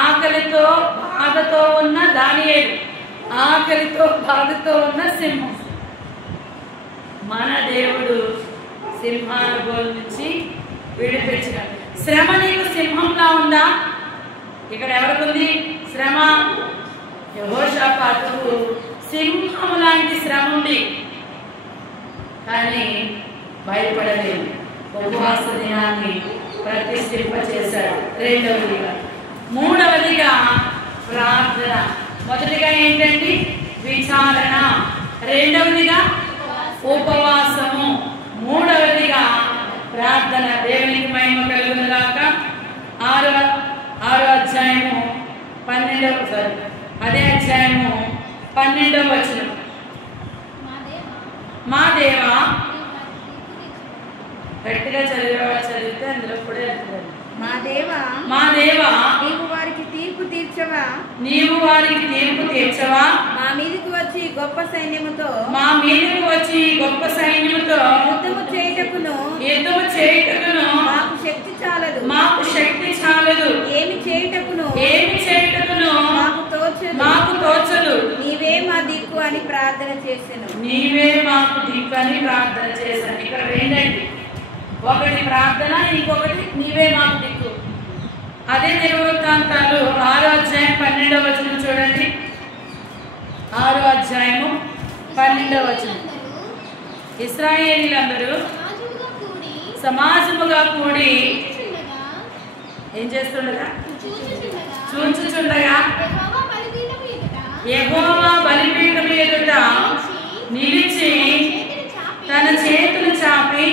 ఆకలితో బాధతో ఉన్న దానియేలు, ఆకలితో బాధతో ఉన్న సింహం. మన దేవుడు సింహాల బోల్ నుంచి విడిపించగలడు. శ్రమ నీకు సింహంలా ఉందా? ఇక్కడ ఎవరికి ఉంది శ్రమ? యెహోషాపాతుకు సింహం లాంటి శ్రమ ఉంది, కానీ భయపడలేదు. ఉపవాస దినాన్ని ప్రతిష్ఠింప చేశాడు. రెండవదిగా. మూడవదిగా ప్రార్థన. మొదటిగా ఏంటండి? విచారణ. రెండవదిగా ఉపవాసము. మూడవదిగా ప్రార్థన. దేవునికి మహిమ కలుగును గాక. ఆరో అధ్యాయము 12వ వచనం. మా దేవా, గట్టిగా చదివితే అందులో కూడా వెళ్తుంది. మా దేవా, నీవు వారికి తీర్పు తీర్చవా? మా మీదకి వచ్చి గొప్ప సైన్యముతో యుద్ధము చేయుటకును మాకు శక్తి చాలదు. ఏమి చేయుటకును మాకు తోచదు. నీవే మా దిక్కు అని ప్రార్థన చేశాను. ఇక్కడ ఏంటండి? ఒకటి ప్రార్థన, ఇంకొకటి నీవే మాకు దిక్కు. అదే దినవృత్తాంతాలు 6వ అధ్యాయం 12వ వచనం చూడండి. 6వ అధ్యాయము 12వ వచనం. ఇశ్రాయేలీలందరూ సమాజముగా కూడి ఏం చేస్తుండగా? చూచుచుండగా యెహోవా బలిపీఠం ఎదుట నిలిచి తన చేతులు చాపి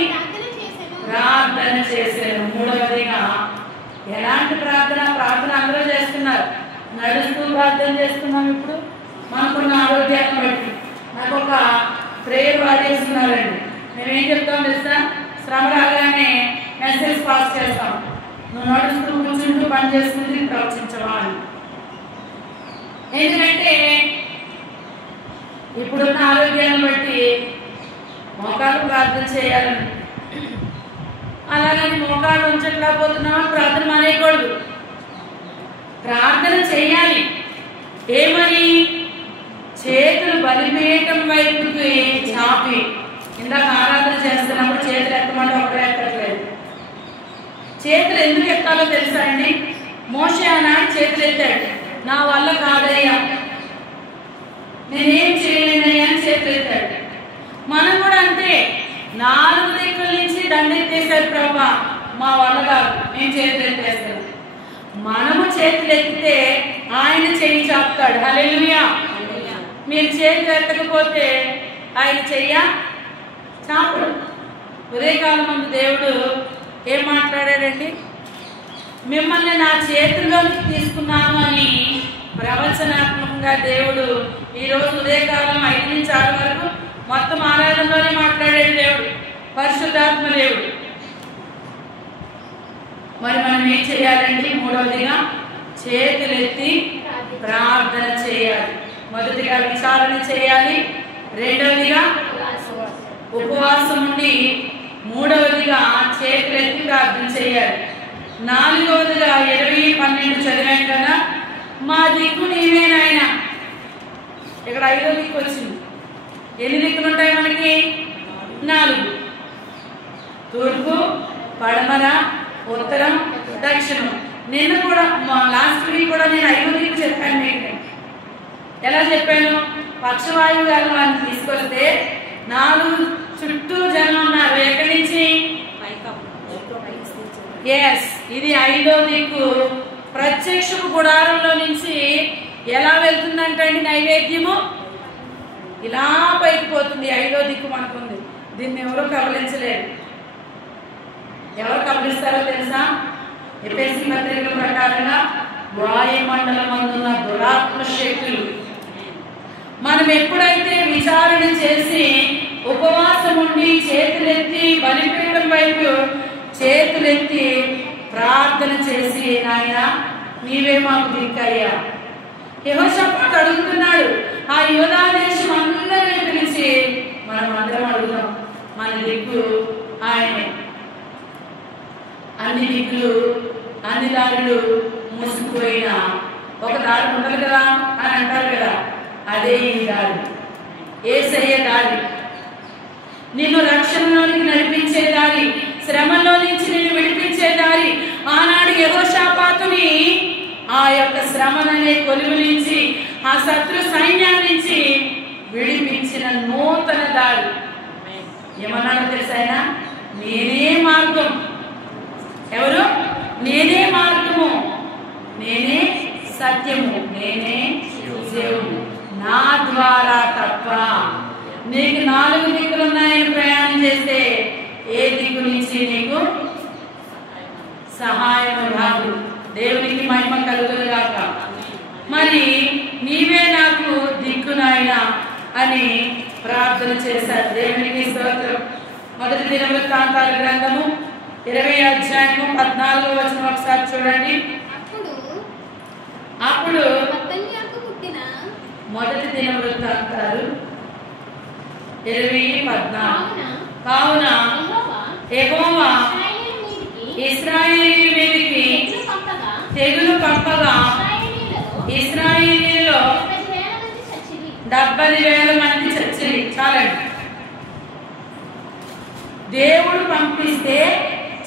ప్రార్థన చేశారు. మూడవదిగా ఎలాంటి ప్రార్థన? అందరూ చేస్తున్నారు, నడుస్తూ ప్రార్థన చేస్తున్నాం. ఇప్పుడు మనకున్న ఆరోగ్యాన్ని బట్టి నాకు ఒక ప్రేయర్ వాడేస్తున్నారండి. మేమేం చెప్తాం తెలుసా? శ్రమ రాగానే మెసేజ్ పాస్ చేస్తాం, నువ్వు నడుస్తూ కూర్చుంటూ పని చేసుకుంటూ ప్రవచించవా అని. ఎందుకంటే ఇప్పుడున్న ఆరోగ్యాన్ని బట్టి మోకాలు ప్రార్థన చేయాలని, అలాగని మోకాలు ఉంచట్లేకపోతున్నామా ప్రార్థన మానేయకూడదు. ప్రార్థన చేయాలి. ఏమని? చేతులు బలిపీఠం వైపుకి చాపి. ఇందాక ఆరాధన చేస్తున్నప్పుడు చేతులు ఎత్తమంటే ఒకటే ఎత్తట్లేదు. చేతులు ఎందుకు ఎత్తాలో తెలుసా అండి? మోషే ఆనాడు చేతులు ఎత్తాడు, నా వల్ల కాదయ్యా, నేనేం చేయలేనయ్యా అని చేతులు ఎత్తాడు. మనం కూడా అంతే, 4 దిక్కుల నుంచి దండెత్తేశారు, ప్రభా మా వల్ల కాదు, మేము చేతులు ఎత్తేస్తాం. మనము చేతులు ఎత్తితే ఆయన చేయి చాపుతాడు. హల్లెలూయా. మీరు చేతులు ఎత్తకపోతే ఆయన చెయ్య చాపడు. ఉదయకాలం ముందు దేవుడు ఏం మాట్లాడాడండి? మిమ్మల్ని నా చేతుల్లోకి తీసుకున్నాను అని ప్రవచనాత్మకంగా దేవుడు ఈరోజు ఉదయకాలం 5 నుంచి 6 వరకు మొత్తం ఆరాధనలోనే మాట్లాడాడు దేవుడు, పరిశుద్ధాత్మ దేవుడు. మరి మనం ఏం చేయాలండి? మూడవదిగా చేతులెత్తి ప్రార్థన చేయాలి. మొదటిగా విచారణ చేయాలి, రెండవదిగా ఉపవాసం ఉండి, మూడవదిగా చేతులెత్తి ప్రార్థన చేయాలి. 4వదిగా 20:12 చదివాం కదా, మా దిక్కు నీవే నాయన. ఇక్కడ 5వ దిక్కు వచ్చింది. ఎన్ని దిక్కులు ఉంటాయి మనకి? 4. తూర్పు, పడమర, ఉత్తరం, దక్షిణం. నిన్న కూడా లాస్ట్ వీక్ కూడా నేను 5వ దిక్కు చెప్పాను. మీకు ఎలా చెప్పాను? పక్షవాయువు గారు వాళ్ళని తీసుకొస్తే 4 చుట్టూ జనం ఉన్నారు. ఎక్కడి నుంచి? ఎస్, ఇది 5వ దిక్కు. ప్రత్యక్షపు గుడారంలో నుంచి ఎలా వెళ్తుందంటండి నైవేద్యము? ఇలా పైకి పోతుంది. 5వ దిక్కు మనకుంది. దీన్ని ఎవరు కబలించలేరు. ఎవరు కబలిస్తారో తెలుసా? ఎఫెసీ పత్రిక ప్రకారంగా వాయుమండలం అందున్న దురాత్మ శక్తులు. మనం ఎప్పుడైతే విచారణ చేసి ఉపవాసం ఉండి చేతులెత్తి బలిపీఠం వైపు చేతులెత్తి ప్రార్థన చేసి, నాయన నీవే మాకు దిక్కయ్యా. యెహోషాపాతు అడుగుతున్నాడు, ఆ యూదా దేశం అందరినీ పిలిచి మనం అందరం అడుగుతాం, మన దిక్కు ఆయనే. అన్ని దిక్కులు, అన్ని దారులు మూసుకుపోయిన ఒక దారి ఉండదు కదా అని అంటారు కదా, అదే ఈ దారి, యేసయ్య దారి, నిన్ను రక్షణలోనికి నడిపించే దారి, శ్రమలో నుంచి నిన్ను విడిపించే దారి. ఆనాడు యెహోషాపాతుని ఆ యొక్క శ్రమననే కొలువు నుంచి, ఆ శత్రు సైన్యాన్ని నుంచి విడిపించిన నూతన దారి. ఏమన్నాడో తెలుసా ఆయన? నేనే మార్గం. ఎవరు? నేనే మార్గము, నేనే సత్యము, నేనే దేవుడు. నా ద్వారా తప్ప నీకు 4 దిక్కులు ఉన్నాయని ప్రయాణం చేస్తే ఏ దిక్కు నుంచి నీకు సహాయం రాదు. దేవునికి మహిమ కలుగును గాక. మరి నీవే నాకు దిక్కు నాయనా అని ప్రార్థన చేశారు. దేవునికి స్తోత్రం. మొదటి దినవృత్తాంతాల గ్రంథము 20వ అధ్యాయము 14వ వచనం ఒకసారి చూడండి. అప్పుడు మొదటి దినవృత్తాంతాలు 20:14. కావున యెహోవా ఇశ్రాయేలీయుల మీదికి తెగులు పంపగా ఇశ్రాయేలీయులలో 70,000 మంది చచ్చింది. చాలండి. దేవుడు పంపిస్తే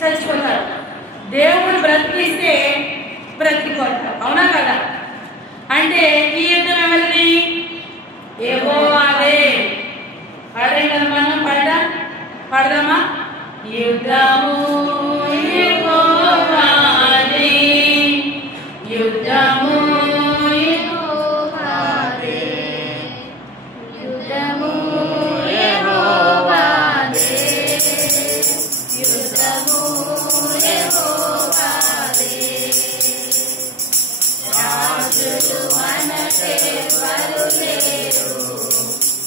చచ్చిపోతారు, దేవుడు బ్రతికిస్తే బ్రతికిపోతారు. అవునా కదా? అంటే ఈ యుద్ధం ఎవరిది? యెహోవాదే. పాడండి, మనం పాడదామా? యుద్ధము యెహోవాదే, యుద్ధము యెహోవాదే, యుద్ధము యెహోవాదే, యుద్ధము యెహోవాదే. రాజులు మనకే వరులేరు,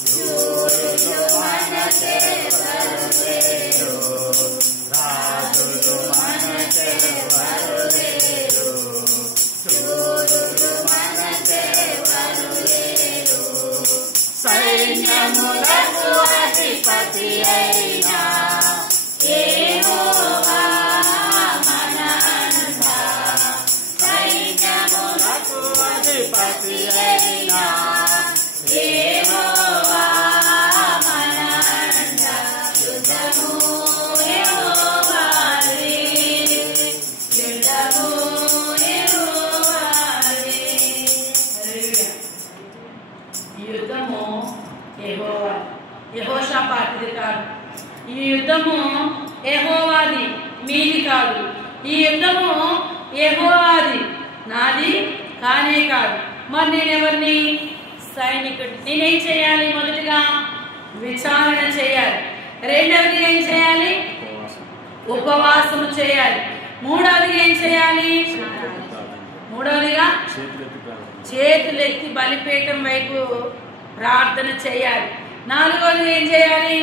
శూరులు మనకే వరులేరు, రాజులు మనకే వరులేరు, శూరులు మనకే వరులేరు. సైన్యములకు అధిపతి అయినా యెహోవా మన అండ, సైన్యములకు అధిపతి అయినా యెహోవా మన అండ. యుద్ధము యెహోవాదే, యుద్ధము యెహోవాదే. హల్లెలూయా. యుద్ధము యెహోవా, యెహోషాపాతుది కాదు. ఈ యుద్ధము యెహోవాది, మీది కాదు. ఈ యుద్ధము యెహోవాది, నాది కానే కాదు. మరి నేనెవరిని? సైనికుడు. నేనేం చేయాలి? మొదటిగా విచారణ చేయాలి. రెండవది ఏం చేయాలి? ఉపవాసము చేయాలి. మూడవది ఏం చేయాలి? మూడవదిగా చేతులెత్తి బలిపీఠం వైపు ప్రార్థన చేయాలి. నాలుగవది ఏం చేయాలి?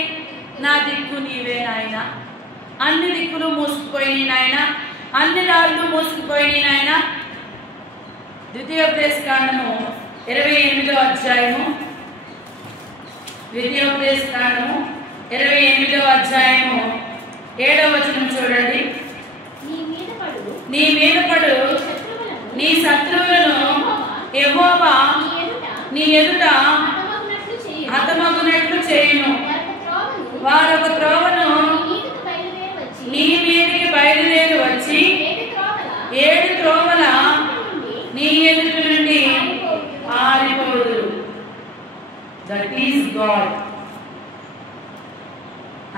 నా దిక్కు నీవే నాయనా, అన్ని దిక్కులు మూసుకుపోయి నాయనా, అన్ని రాళ్ళు మూసుకుపోయి నాయనా. ద్వితీయోపదేశకాండము 28వ అధ్యాయము, ద్వితీయోపదేశకాండము 28వ అధ్యాయము 7వ వచనం చూడండి. నీ మీద పడు నీ శత్రువులను యెహోవా నీ ఎదుట హతమగునట్లు చేయును. వారొక త్రోవను నీ మీదికి బయలుదేరి వచ్చి 7 త్రోవల నీ ఎదుట నుండి పారిపోదు. That is God.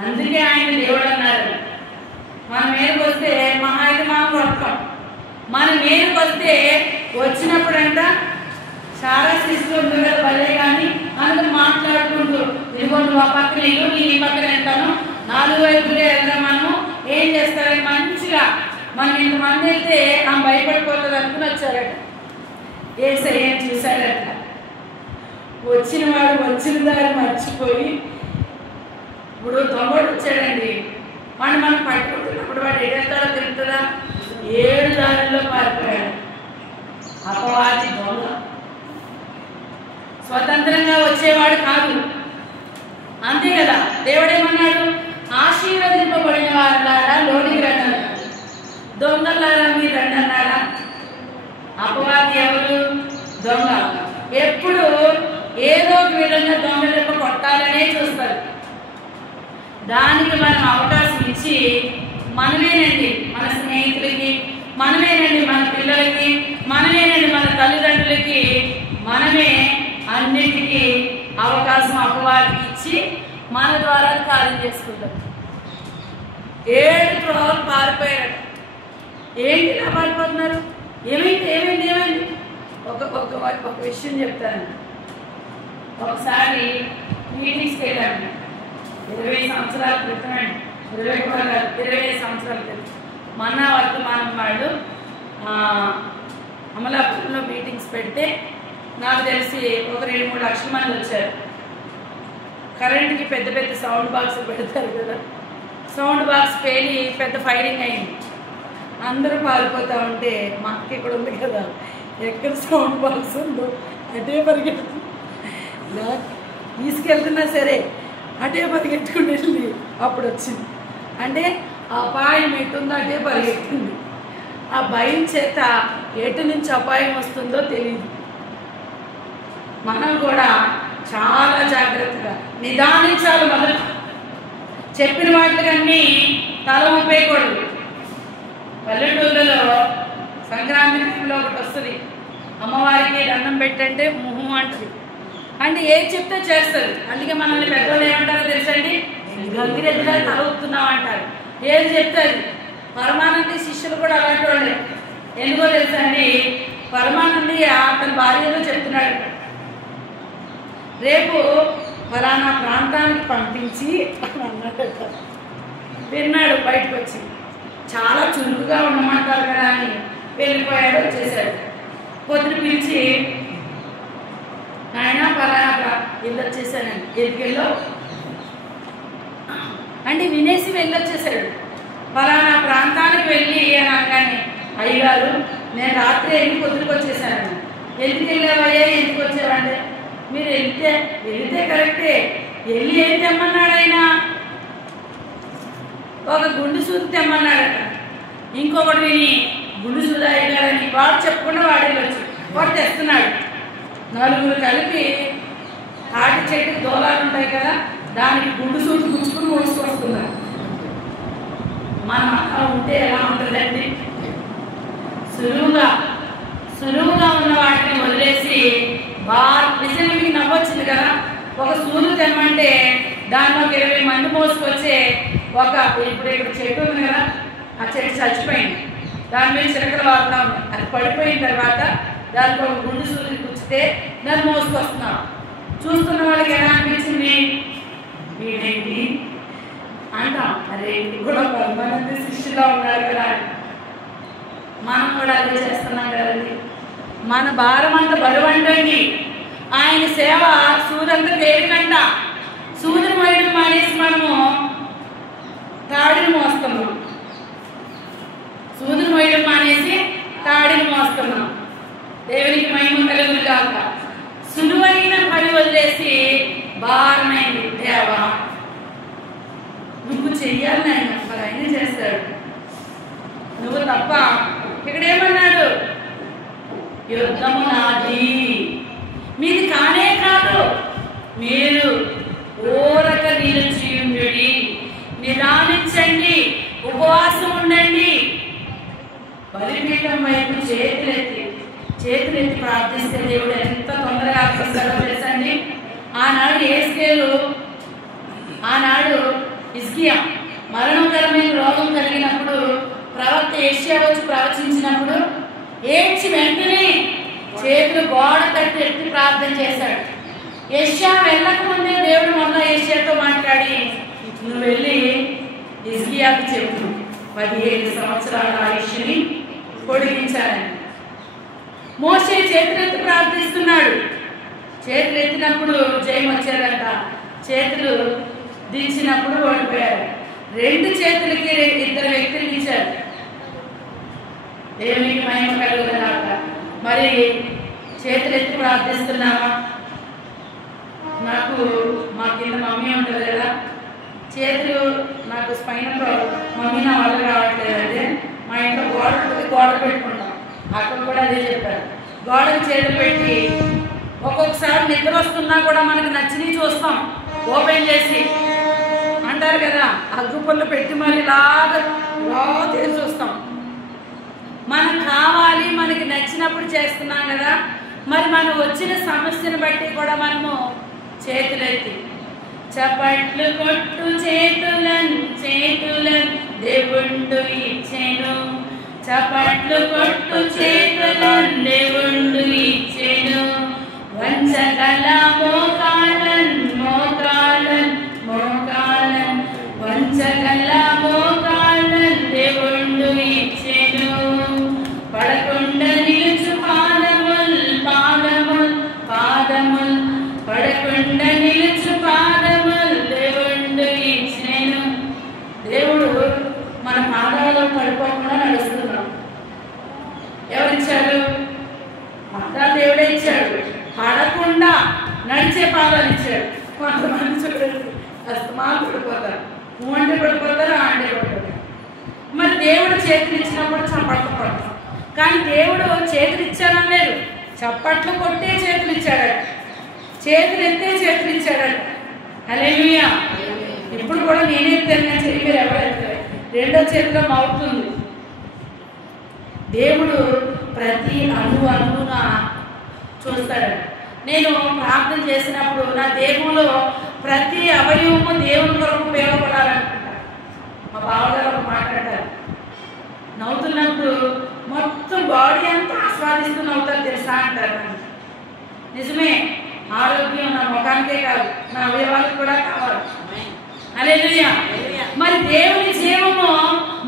అందుకే ఆయన దేవుడు అన్నారు. మన మీదకి వస్తే మహా అయితే మనం కొడతాం. మన మీదకి వస్తే వచ్చినప్పుడంట చాలా శిశువులు ఉంటుంది కదా భలే, కానీ అందరూ మాట్లాడుకుంటూ ఇదిగో నువ్వు ఆ పక్కన ఇల్లు, నేను ఈ పక్కన వెళ్తాను, 4 వైపులే వెళ్దాం. మనము ఏం చేస్తారని మంచిగా మనం ఇంతమంది వెళ్తే ఆమె భయపడిపోతుంది అనుకుని వచ్చారట. యేసయ్య చూశారట. వచ్చిన వాడు వచ్చిన దారి మర్చిపోయి, ఇప్పుడు దొంగడు వచ్చాడండి, మనం పట్టుకుంటున్నప్పుడు వాడు ఎడతాడో తెలుస్తుందా? 7 దారుల్లో పారిపోయాడు. అపవాది దొంగ స్వతంత్రంగా వచ్చేవాడు కాదు. అంతే కదా? దేవుడేమన్నాడు? ఆశీర్వదింపబడిన వారులారా లోనికి రండి అన్నాడు. దొంగలారా మీరు రండి అన్నాడా? అపవాది ఎవరు? దొంగ. ఎప్పుడు ఏదో ఒక విధంగా దొంగలకు కొట్టాలనే చూస్తారు. దానికి మనం అవకాశం ఇచ్చి మనమేనండి మన స్నేహితులకి, మనమేనండి మన పిల్లలకి, మనమేనండి మన తల్లిదండ్రులకి, మనమే అన్నిటికీ అవకాశం అపవాదికి ఇచ్చి మన ద్వారా కార్యం చేసుకుంటాం. 7 త్రోవలు పారిపోయారట. ఏంటి ఇలా పారిపోతున్నారు? ఏమైంది? ఒక విషయం చెప్తాను. ఒకసారి మీటింగ్స్కి వెళ్ళాను. 20 సంవత్సరాల క్రితం అండి, 25 సంవత్సరాల క్రితం మన వర్తమానం వాళ్ళు అమలాపురంలో మీటింగ్స్ పెడితే నాకు తెలిసి ఒక 2-3 లక్షల మంది వచ్చారు. కరెంట్కి పెద్ద పెద్ద సౌండ్ బాక్స్ పెడతారు కదా, సౌండ్ బాక్స్ పేలి పెద్ద ఫైరింగ్ అయింది. అందరూ పారిపోతూ ఉంటే మా అక్క ఇక్కడ ఉంది కదా, ఎక్కడ సౌండ్ బాక్స్ ఉందో అదే పరిగెడుతుంది. తీసుకెళ్తున్నా సరే అటే పరిగెట్టుకుని వెళ్ళి అప్పుడు వచ్చింది. అంటే అపాయం ఎటుందో అటే పరిగెత్తుంది. ఆ భయం చేత ఎటు నుంచి అపాయం వస్తుందో తెలియదు. మనం కూడా చాలా జాగ్రత్తగా నిదానించాలి. మొదలు చెప్పిన వాటికన్నీ తల ఊపేయకూడదు. పల్లెటూళ్ళలో సంక్రాంతి టైంలో ఒకటి వస్తుంది, అమ్మవారికి దండం పెట్టంటే ముహం అంటుంది. అంటే ఏది చెప్తే చేస్తుంది. అందుకే మనల్ని పెద్దవాళ్ళు ఏమంటారో తెలుసండి, గంగిరెద్దుగా తల ఊపుతున్నాం అంటారు. ఏది చెప్తుంది. పరమానంది శిష్యులు కూడా అలాంటి వాళ్ళే. ఎందుకో తెలుసండి, పరమానంది అతని భార్యలో చెప్తున్నాడు, రేపు ఫలానా ప్రాంతానికి పంపించి అన్నట్టు విన్నాడు. బయటకు వచ్చి చాలా చురుకుగా ఉండమంటారు కదా అని వెళ్ళిపోయాడు, వచ్చేసాడు. పొద్దున పిలిచి, ఆయన ఫలానా ఇల్లు వచ్చేసానండి, ఎరికెళ్ళో అంటే వినేసి వెళ్ళొచ్చేసాడు. ఫలానా ప్రాంతానికి వెళ్ళి అని అనగానే, అయ్యగారు నేను రాత్రి వెళ్ళి పొద్దుకు వచ్చేసాను. ఎందుకు వెళ్ళావయ్యా, ఎందుకు వచ్చావంటే, మీరు వెళితే కరెక్టే, వెళ్ళి ఏం తెమ్మన్నాడు ఆయన, ఒక గుండు సూది తెమ్మన్నాడట. ఇంకొకటి విని గుండు సూది అయ్యాడని వాడు చెప్పకుండా వాడు వెళ్ళొచ్చు, వాడు తెస్తున్నాడు. 4 కలిపి తాటి చెట్టు దూలాలు ఉంటాయి కదా, దానికి గుండు సూది గుచ్చుకుని మోసుకొస్తున్నారు. మనం అలా ఉంటే ఎలా ఉంటుందండి? సులువుగా ఉన్న వాటిని వదిలేసి నిజంగా మీకు నవ్వొచ్చింది కదా, ఒక సూలు తెమ్మంటే దానిలోకి 20 మంది మోసుకొచ్చే ఇప్పుడు ఇక్కడ చెట్టు ఉంది కదా, ఆ చెట్టు చచ్చిపోయింది, దాని మీద చిరకలు వాడుతూ ఉంది. అది పడిపోయిన తర్వాత దానికి ఒక గుండు సూది గుచ్చితే దాన్ని మోసుకొస్తున్నాం. చూస్తున్న వాళ్ళకి ఎలా అనిపించింది? వీడేంటి అంటాం, అరే ఇది కూడా పరమానంద శిష్యులా ఉన్నారు కదా. మనం కూడా అదే చేస్తున్నాం కదండి. మన భారం అంత బరువు అంటండి. ఆయన సేవ సూదంతా తేలికంట. సూదిని మోయడం మానేసి మనము తాడిని మోస్తున్నాం. సూదిని మోయడం మానేసి తాడిని మోస్తున్నాం. దేవునికి మహిమ కలుగును గాక. సులువైన పని వదిలేసి భారమైంది, దేవా నువ్వు చెయ్యాలి నాయన, మరి ఆయన చేస్తాడు, నువ్వు తప్ప. ఇక్కడ ఏమన్నాడు? యుద్ధము నాది, మీది కానే కాదు. మీరు ఊరక నిలిచియుండుడి, నిదానించండి, ఉపవాసం ఉండండి. బలిపీఠం వైపు చేతులెత్తి ప్రార్థిస్తే దేవుడు ఎంత తొందరగా అర్పిస్తాడో తెలుసండి. ఆనాడు హిజ్కియా మరణకరమైన రోగం కలిగినప్పుడు ప్రవక్త యెషయా వచ్చి ప్రవచించినప్పుడు ఏడ్చి వెంటనే చేతులు గోడ తట్టి ఎత్తి ప్రార్థన చేశాడు. యెషయా వెళ్ళకముందే దేవుడు మొన్న యెషయాతో మాట్లాడి, నువ్వు వెళ్ళి హిజ్కియాకి చెప్పు 15 సంవత్సరాల ఆయుష్ని పొడిగించాలని. మోషే చేతులెత్తి ప్రార్థిస్తున్నాడు. చేతులు ఎత్తినప్పుడు జయం వచ్చారంట, చేతులు దించినప్పుడు ఓడిపోయారు. 2 చేతులకి 2 వ్యక్తులు ఇచ్చారు. దేవునికి మహిమ కలుగుగాక. మరి చేతులు ఎత్తి ప్రార్థిస్తున్నావా? మా కింద మమ్మీ ఉంటుంది కదా, చేతులు నాకు స్పైన్ మమ్మీ నా వల్ల రావట్లేదంటే మా ఇంట్లో గోడ పెట్టుకుంటాం. అక్కడ కూడా అదే చెప్పారు, గోడకు చేతులు పెట్టి ఒక్కొక్కసారి నిద్ర వస్తున్నా కూడా మనకు నచ్చినవి చూస్తాం, ఓపెన్ చేసి అంటారు కదా, అగ్గుపళ్ళు పెట్టి మరి ఇలాగా తెరిచి చూస్తాం. మనకు కావాలి, మనకి నచ్చినప్పుడు చేస్తున్నాం కదా. మరి మనం వచ్చిన సమస్యను బట్టి కూడా మనము చేతులెత్తి చప్పట్లు కొట్టు చేతులన్ దేవుండు ఇచ్చెను. చప్పట్లు కొట్టు చేతులన్ దేవుండు ఇచ్చెను. వంచగల మోకాళ్ళన్ వంచగల మోకాళ్ళన్ దేవుండు ఇచ్చెను. పడకుండా నిలుచు పాదముల్ పడకుండా నిలుచు పాదముల్ దేవుండు ఇచ్చెను. దేవుడు మన పాదాలలో పడిపోకుండా నడుస్తున్నాం. ఎవరిచ్చారు? పాదాలు దేవుడే ఇచ్చాడు. పడకుండా నడిచే పాదాలు ఇచ్చాడు. కొంతమంది చూడండి అస్తమాలు పడిపోతారు. అంటే పడిపోతారు, అంటే పడిపోతారు. మరి దేవుడు చేతులు ఇచ్చినప్పుడు చప్పట్లు పడతాం. కానీ దేవుడు చేతులు ఇచ్చాడని లేదు, చప్పట్లు కొట్టే చేతులు ఇచ్చాడట, చేతులు ఎత్తే చేతులు ఇచ్చాడట. హల్లెలూయా. ఇప్పుడు కూడా నేనే ఎత్తాను చెయ్యి, మీరు ఎవరు ఎత్తారు? రెండో చేతిలో మౌతుంది. దేవుడు ప్రతి అణువున చూస్తాడు. నేను ప్రార్థన చేసినప్పుడు నా దేహంలో ప్రతి అవయవము దేవుని కొరకు ఉపయోగపడాలనుకుంటా. మా బావగారు ఒక మాట్లాడతారు, నవ్వుతున్నప్పుడు మొత్తం బాడీ అంతా ఆస్వాదిస్తూ నవ్వుతారు తెలుసా అంటారు. నిజమే, ఆరోగ్యం నా ముఖానికే కాదు, నా అవయవాలకు కూడా కావాలి. హల్లెలూయా. మరి దేవుని జీవము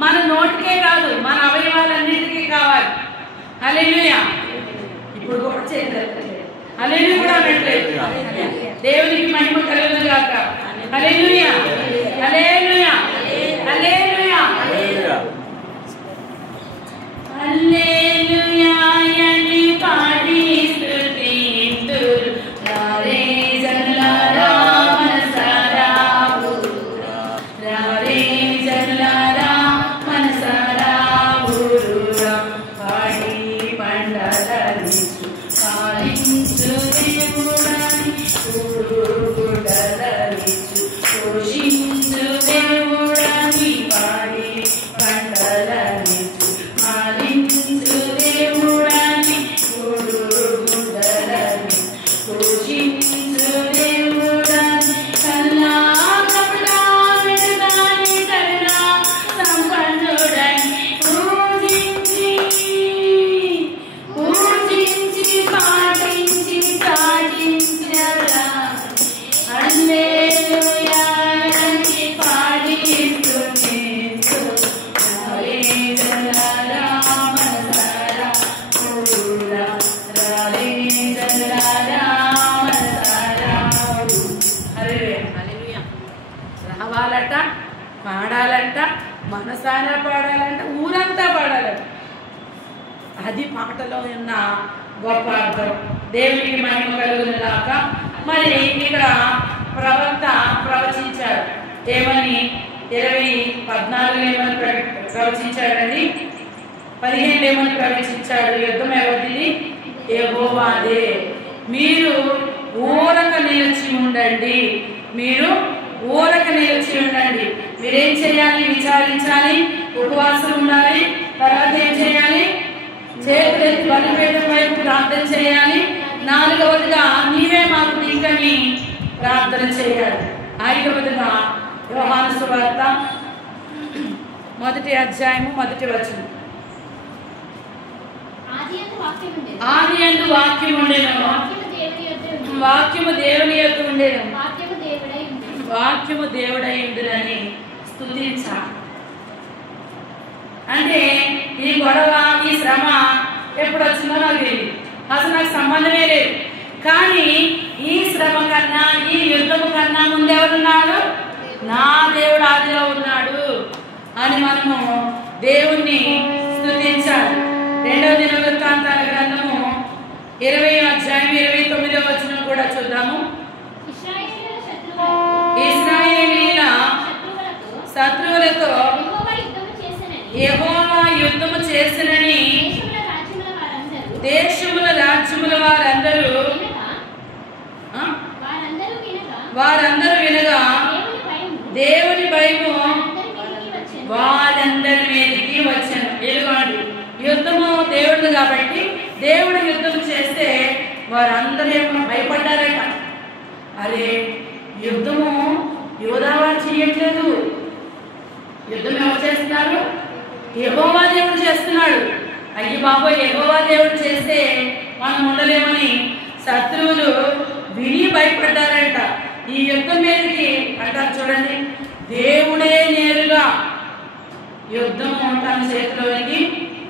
మన నోటికే కాదు, మన అవయవాలన్నిటికీ కావాలి. హల్లెలూయా. ఇప్పుడు కూడా చేయలేదు, హల్లెలూయా కూడా పెట్టలేదు. దేవునికి మహిమ కలుగును గాక. హల్లెలూయా, హల్లెలూయా, హల్లెలూయా, హల్లెలూయా అని పాడి స్తుతింతురు రారే జనులారా మనసారా రారే జనులారా మనసారా ఊరురా పాడి పండలరించు పాలించు దేవుడని ఊరుడలరించు పోషించు దేవుడని పాడి పండలరించు పాలించు దేవుడని ఊరుడలరించు పోషించు దేవుడని కల్లా కపడా వెనుగాని కరుణా సంపన్నుడని పూజించి పాటించి చాటించరా. హల్లెలూయా అని పాడిస్తునే రారే జనులారా మనసారా ఊరురా రారే జనులారా మనసారా. హల్లెలూయా. రావాలట, పాడాలంట, మనసారా పాడాలంట, ఊరంతా పాడాలంట. అది పాటలో ఉన్న గొప్ప అర్థం. దేవునికి మహిమ కలుగును గాక. మరి ఇక్కడ ప్రవక్త ప్రవచించాడు. ఏమని? 20:14 ఏమని ప్రవచించాడండి? 15 ఏమని ప్రవచించాడు? యుద్ధం ఎవరిది? యెహోవాదే. మీరు ఊరక నిలిచి ఉండండి, మీరు ఊరక నిలిచి ఉండండి. మీరేం చేయాలి? విచారించాలి, ఉపవాసం ఉండాలి. తర్వాత ఏం చేయాలి? చేతులెత్తి బలిపీఠం వైపు ప్రార్థన చేయాలి. 4వదిగా నీవే మాకు దిక్కని ప్రార్థన చేయాలి. 5వదిగా యోహాను సువార్త 1వ అధ్యాయము 1వ వచనం. ఆదియందు వాక్యం ఉండెను, వాక్యము దేవుని యొద్ద ఉండెను, వాక్యము దేవుడై ఉండునని స్తుతించాలి. అంటే ఈ గొడవ, ఈ శ్రమ ఎప్పుడు వచ్చిందో నాకు తెలియదు, అసలు నాకు సంబంధమే లేదు. కానీ ఈ శ్రమ కన్నా, ఈ యుద్ధము కన్నా ముందెవరున్నారు? నా దేవుడు ఆదిలో ఉన్నాడు అని మనము దేవుణ్ణి స్తుతించాలి. 2వ దినవృత్తాంతాల గ్రంథము 20వ అధ్యాయం 29వ వచనం కూడా చూద్దాము. ఇశ్రాయేలీయుల శత్రువులతో యెహోవా యుద్ధము చేసినని దేశముల రాజ్యముల వారందరూ వినగా దేవుని భయము వారందరి మీదకి వచ్చాను. ఎలుగండి, యుద్ధము దేవుడు కాబట్టి దేవుడు యుద్ధం చేస్తే వారందరూ భయపడ్డారట. అరే యుద్ధము యోధావారు చేయట్లేదు, యుద్ధం ఎవరు చేస్తున్నారు? యెహోవా దేవుడు చేస్తున్నాడు. అయ్యి బాబోయ్, యెహోవా దేవుడు చేస్తే మనం ఉండలేమని శత్రువులు విని భయపడ్డారంట. ఈ యుద్ధం మీదకి అంటారు చూడండి, దేవుడే నేరుగా యుద్ధము తన చేతిలోనికి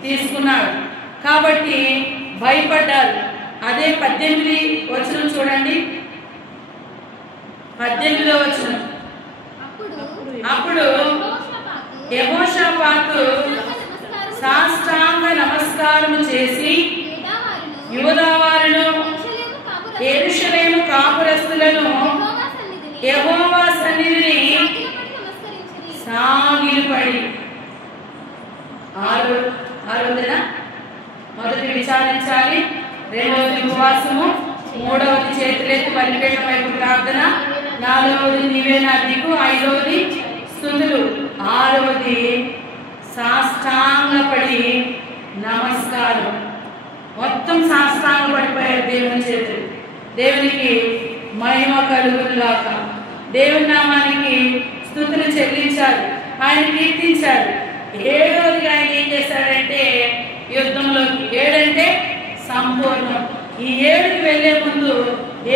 తీసుకున్నాడు కాబట్టి భయపడ్డారు. అదే 18 వచనం చూడండి, 18వ వచనం. అప్పుడు యెహోషాపాతు సాష్టాంగ నమస్కారము చేసి యూదావారును యెరూషలేము కాపురస్తులను యెహోవా సన్నిధిని సాగిలపడి. ఆరోధన మొదటి విచారించాలి, రెండవది ఉపవాసము, మూడవది చేతులెత్తి బలిపీఠం వైపు ప్రార్థన, నాలుగవది నీవే నా దిక్కు, ఐదవది స్తుతులు, ఆరవది సాష్టాంగపడి నమస్కారం. మొత్తం సాష్టాంగ పడిపోయారు దేవుని చేతులు. దేవునికి మహిమ కలుగునుగాక. దేవుని నామానికి స్తుతులు చెల్లించారు, ఆయన కీర్తించారు. ఏడవది ఆయన ఏం చేశాడంటే యుద్ధంలోకి, ఏడంటే సంపూర్ణం. ఈ ఏడుకి వెళ్లే ముందు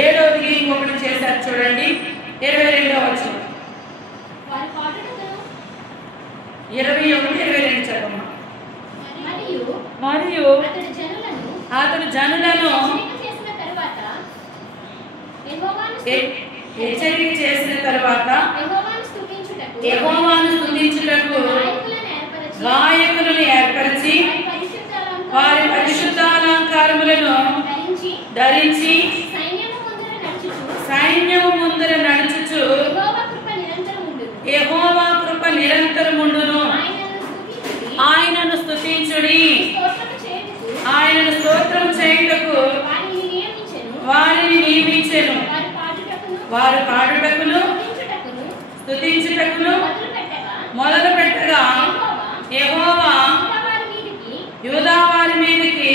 ఏడవదికి ఇంకొకటి చేశారు చూడండి, 22వ వచనం, 21, 22 చదవమ్మా. మరియు అతడు జనులను హెచ్చరిక చేసిన తరువాత యెహోవాను స్తుతించుటకు గాయకులను ఏర్పరిచి వారి పరిశుద్ధాలంకారములను ధరించి సైన్యము ముందర నడుచుచు యెహోవా కృప నిరంతరముండును, ఆయనను స్తుతించుడి, ఆయనను స్తోత్రం చేయుటకు వారిని నియమించెను. వారు పాడుటకును స్తుతించుటకును మొదలు పెట్టగా యెహోవా యూదావారి మీదకి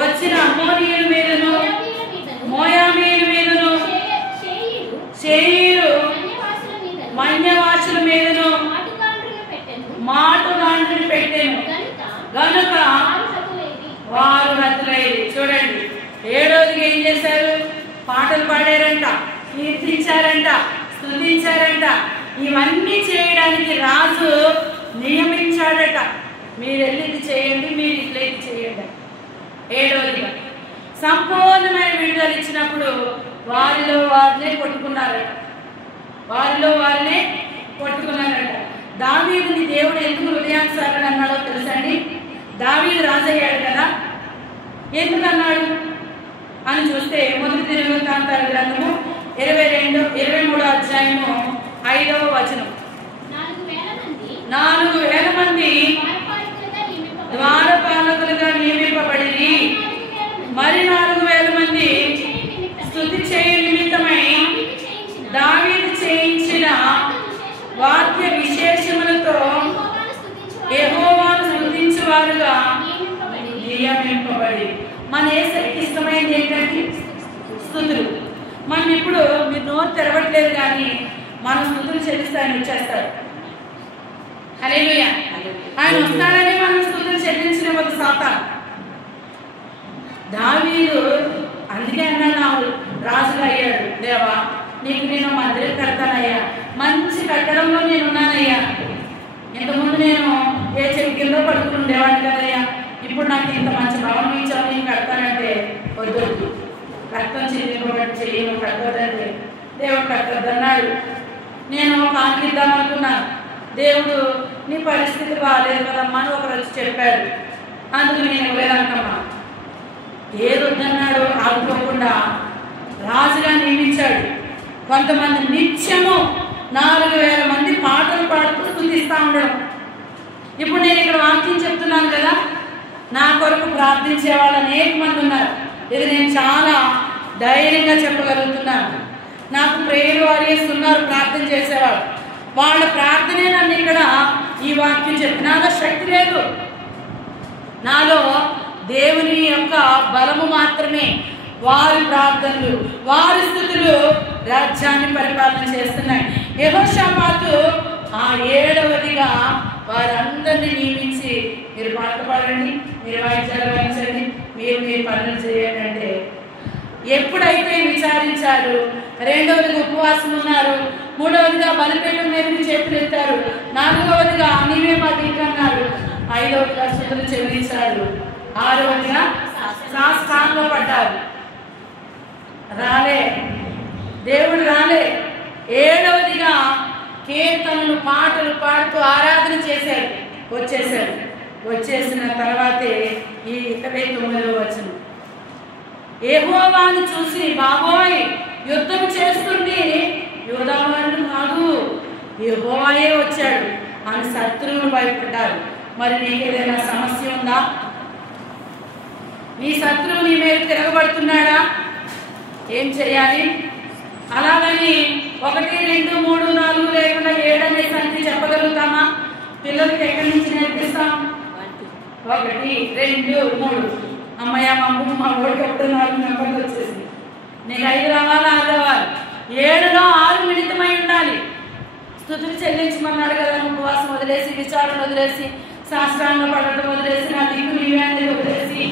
వచ్చిన అమ్మోనీయుల మీదను మోయాబీయుల మీదను శేయీరు మన్యవాసుల మీదను మాటుగాండ్రులు పెట్టెను గనుక వారు హతులైరి. చూడండి, ఏడవదిగా ఏం చేశారు? పాటలు పాడారంట, కీర్తించారంట, స్తుతించారంట. ఇవన్నీ చేయడానికి రాజు నియమించాడట. మీరు వెళ్ళి చేయండి, మీరు ఇట్లా చేయండి. ఏడవదిగా సంపూర్ణమైన విడుదల ఇచ్చినప్పుడు వారిలో వారినే కొట్టుకున్నారట, వారిలో వారినే కొట్టుకున్నారట. దావీదుని దేవుడు ఎందుకు హృదయానుసారుడు అన్నాడో తెలుసండి? దావీదు రాజు అయ్యాడు కదా, ఎందుకు అన్నాడు అని చూస్తే మొదటి దినవృత్తాంతాల గ్రంథము 23వ అధ్యాయము 5వ వచనం. 4,000 మంది ద్వారపాలకులుగా నియమింపబడి మరి 4,000 మంది స్తుతి చేయు నిమిత్తమై దావీదు చేయించిన వాక్య విశేషములతో యెహోవాను స్తుతించువారుగా నియమింపబడి. మన యేసుకి ఇష్టమైనది ఏంటంటే స్తుతులు. మనం ఇప్పుడు మీరు నోరు తెరవట్లేదు కానీ మన స్తుతులు చెల్లిస్తే ఆయన వచ్చేస్తాడు. హల్లెలూయా. ఆయన వస్తాడని మనం స్తుతులు చెల్లించిన ఒక సాతాను. దావీదు అందుకే అన్నాడు, రాజుగా అయ్యాడు. దేవా, నీకు నేను మందిరం కడతానయ్యా, మంచి కట్టడంలో నేను ఉన్నానయ్యా. ఇంతకుముందు నేను ఏ చెవికిల్లో పడుకుని ఉండేవాడిని కదయ్యా, ఇప్పుడు నాకు ఇంత మంచి భవనం ఇచ్చావు, నేను కడతానంటే వద్దు, రక్తం చెల్లింపబడి చెయ్యను, కట్టొద్దంటే దేవుడు కట్టొద్దన్నాడు. నేను కాంతిద్దాం అనుకున్నాను. దేవుడు నీ పరిస్థితి బాగాలేదు కదమ్మా అని ఒకరోజు చెప్పాడు. అందుకు నేను ఇవ్వలేదమ్మా. ఏది వద్దన్నాడు ఆడుకోకుండా రాజుగా నియమించాడు. కొంతమంది నిత్యము 4,000 మంది పాటలు పాడుతూ స్తుతిస్తూ ఉండడం. ఇప్పుడు నేను ఇక్కడ వాక్యం చెప్తున్నాను కదా, నా కొరకు ప్రార్థించే వాళ్ళు అనేక మంది ఉన్నారు. ఇది నేను చాలా ధైర్యంగా చెప్పగలుగుతున్నాను. నాకు ప్రేయర్ వారియర్స్ ఉన్నారు, ప్రార్థన చేసేవాళ్ళు. వాళ్ళ ప్రార్థనే నన్ను ఇక్కడ ఈ వాక్యం చెప్పి, నాలో శక్తి లేదు, నాలో దేవుని యొక్క బలము మాత్రమే, వారి ప్రార్థనలు, వారి స్థుతులు రాజ్యాన్ని పరిపాలన చేస్తున్నాయి. యెహోషాపాతు ఆ 7వదిగా వారందరినీ నియమించి, మీరు పాటలు పాడండి, మీరు వాయిద్యాలు వాయించండి, మీరు మీ పనులు చేయండి అంటే ఎప్పుడైతే విచారించారు, 2వదిగా ఉపవాసం ఉన్నారు, 3వదిగా బలిపీఠం మీద చేతులు ఎత్తారు, 4వదిగా నీవే మా దిక్కు అన్నారు, 5వదిగా స్తుతులు చెల్లించారు, 6వదిగా సాష్టాంగ పడ్డారు. రాలే, దేవుడు రాలే. 7వదిగా కీర్తనలు పాటలు పాడుతూ ఆరాధన చేశారు, వచ్చేసిన తర్వాతే ఈ 29వ వచనం, యెహోవాను చూసి బాబోయ్ యుద్ధం చేస్తుంది యూదావారుడు కాదు, యెహోవాయే వచ్చాడు అని శత్రువులు భయపడ్డారు. మరి నీకు ఏదైనా సమస్య ఉందా? నీ శత్రువు నీ మీద తిరగబడుతున్నాడా? ఏం చేయాలి? అలాగని 1, 2, 3, 4 లేకుండా 7 అనే సంఖ్య చెప్పగలుగుతామా? పిల్లలకి ఎక్కడి నుంచి నేర్పిస్తాం? 1, 2, 3. అమ్మయ్య మా ఊరికి ఎప్పుడు 4 నెంబర్లు వచ్చేసింది. నీకు 5 రావాలా, 6 రావాలి. 7లో 6 మిళితమై ఉండాలి. స్తుతులు చెల్లించమన్నాడు కదా, ఉపవాసం వదిలేసి, విచారణ వదిలేసి, శాస్త్రాంగ పడటం వదిలేసి, నా దిక్కు నీవే అనేది వదిలేసి,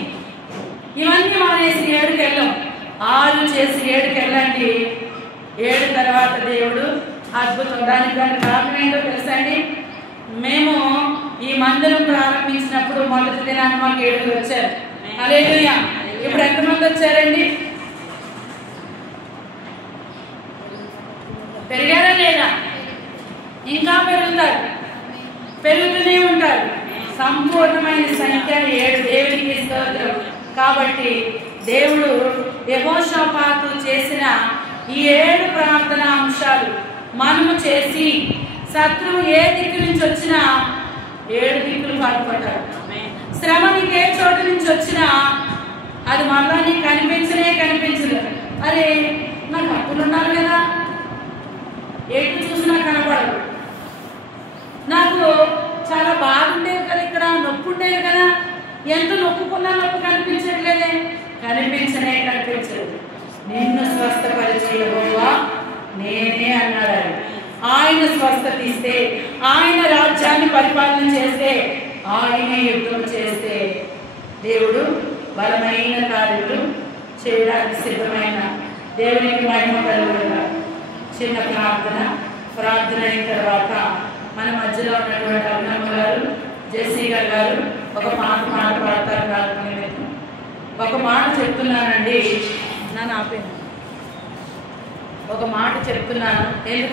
ఇవన్నీ మానేసి 7కి వెళ్ళాం. 6 చేసి 7కి వెళ్ళండి. 7 తర్వాత దేవుడు అద్భుతం. దానికి కారణం ఏంటో తెలుసండి? మేము ఈ మందిరం ప్రారంభించినప్పుడు మొదటి దినాన్ని మాకు 7 వచ్చారు. హల్లెలూయా. ఇప్పుడు ఎంతమంది వచ్చారండి? పెరిగారా లేదా? ఇంకా పెరుగుతూనే ఉంటారు. సంపూర్ణమైన సంఖ్య 7. దేవునికి స్తోత్రం. కాబట్టి దేవుడు యెహోషాపాతు చేసిన ఈ 7 ప్రార్థనా అంశాలు మనము చేసి, శత్రువు ఏ దిక్కు నుంచి వచ్చినా 7 దిక్కులు పాటుపడ్డాడు. శ్రమ నీకు ఏ చోటు నుంచి వచ్చినా అది మళ్ళా నీకు కనిపించదు. అరే నాకు అప్పులు ఉన్నారు కదా, ఎటు చూసినా కనపడదు. నాకు చాలా బాగుండేది కదా, ఇక్కడ నొప్పి ఉండేది కదా, ఎంత నొప్పుకున్నా నొప్పి కనిపించట్లేదే, కనిపించదు. నిన్ను స్వస్థపరిచే యెహోవా నేనే అన్నాడు. ఆయన స్వస్థత ఇస్తే, ఆయన రాజ్యాన్ని పరిపాలన చేస్తే, ఆయనే యుద్ధం చేస్తే దేవుడు బలమైన కార్యాలు చేయడానికి సిద్ధమైన దేవునికి మహిమ కలుగుగా. చిన్న ప్రార్థన అయిన తర్వాత మన మధ్యలో ఉన్నటువంటి అన్నమ్మ గారు, జెస్సీ గారు ఒక మాట పాడతారు. ప్రార్థన ఒక మాట చెప్తున్నానండి, నన్ను ఆపేను. ఒక మాట చెప్తున్నాను. ఎందుకంటే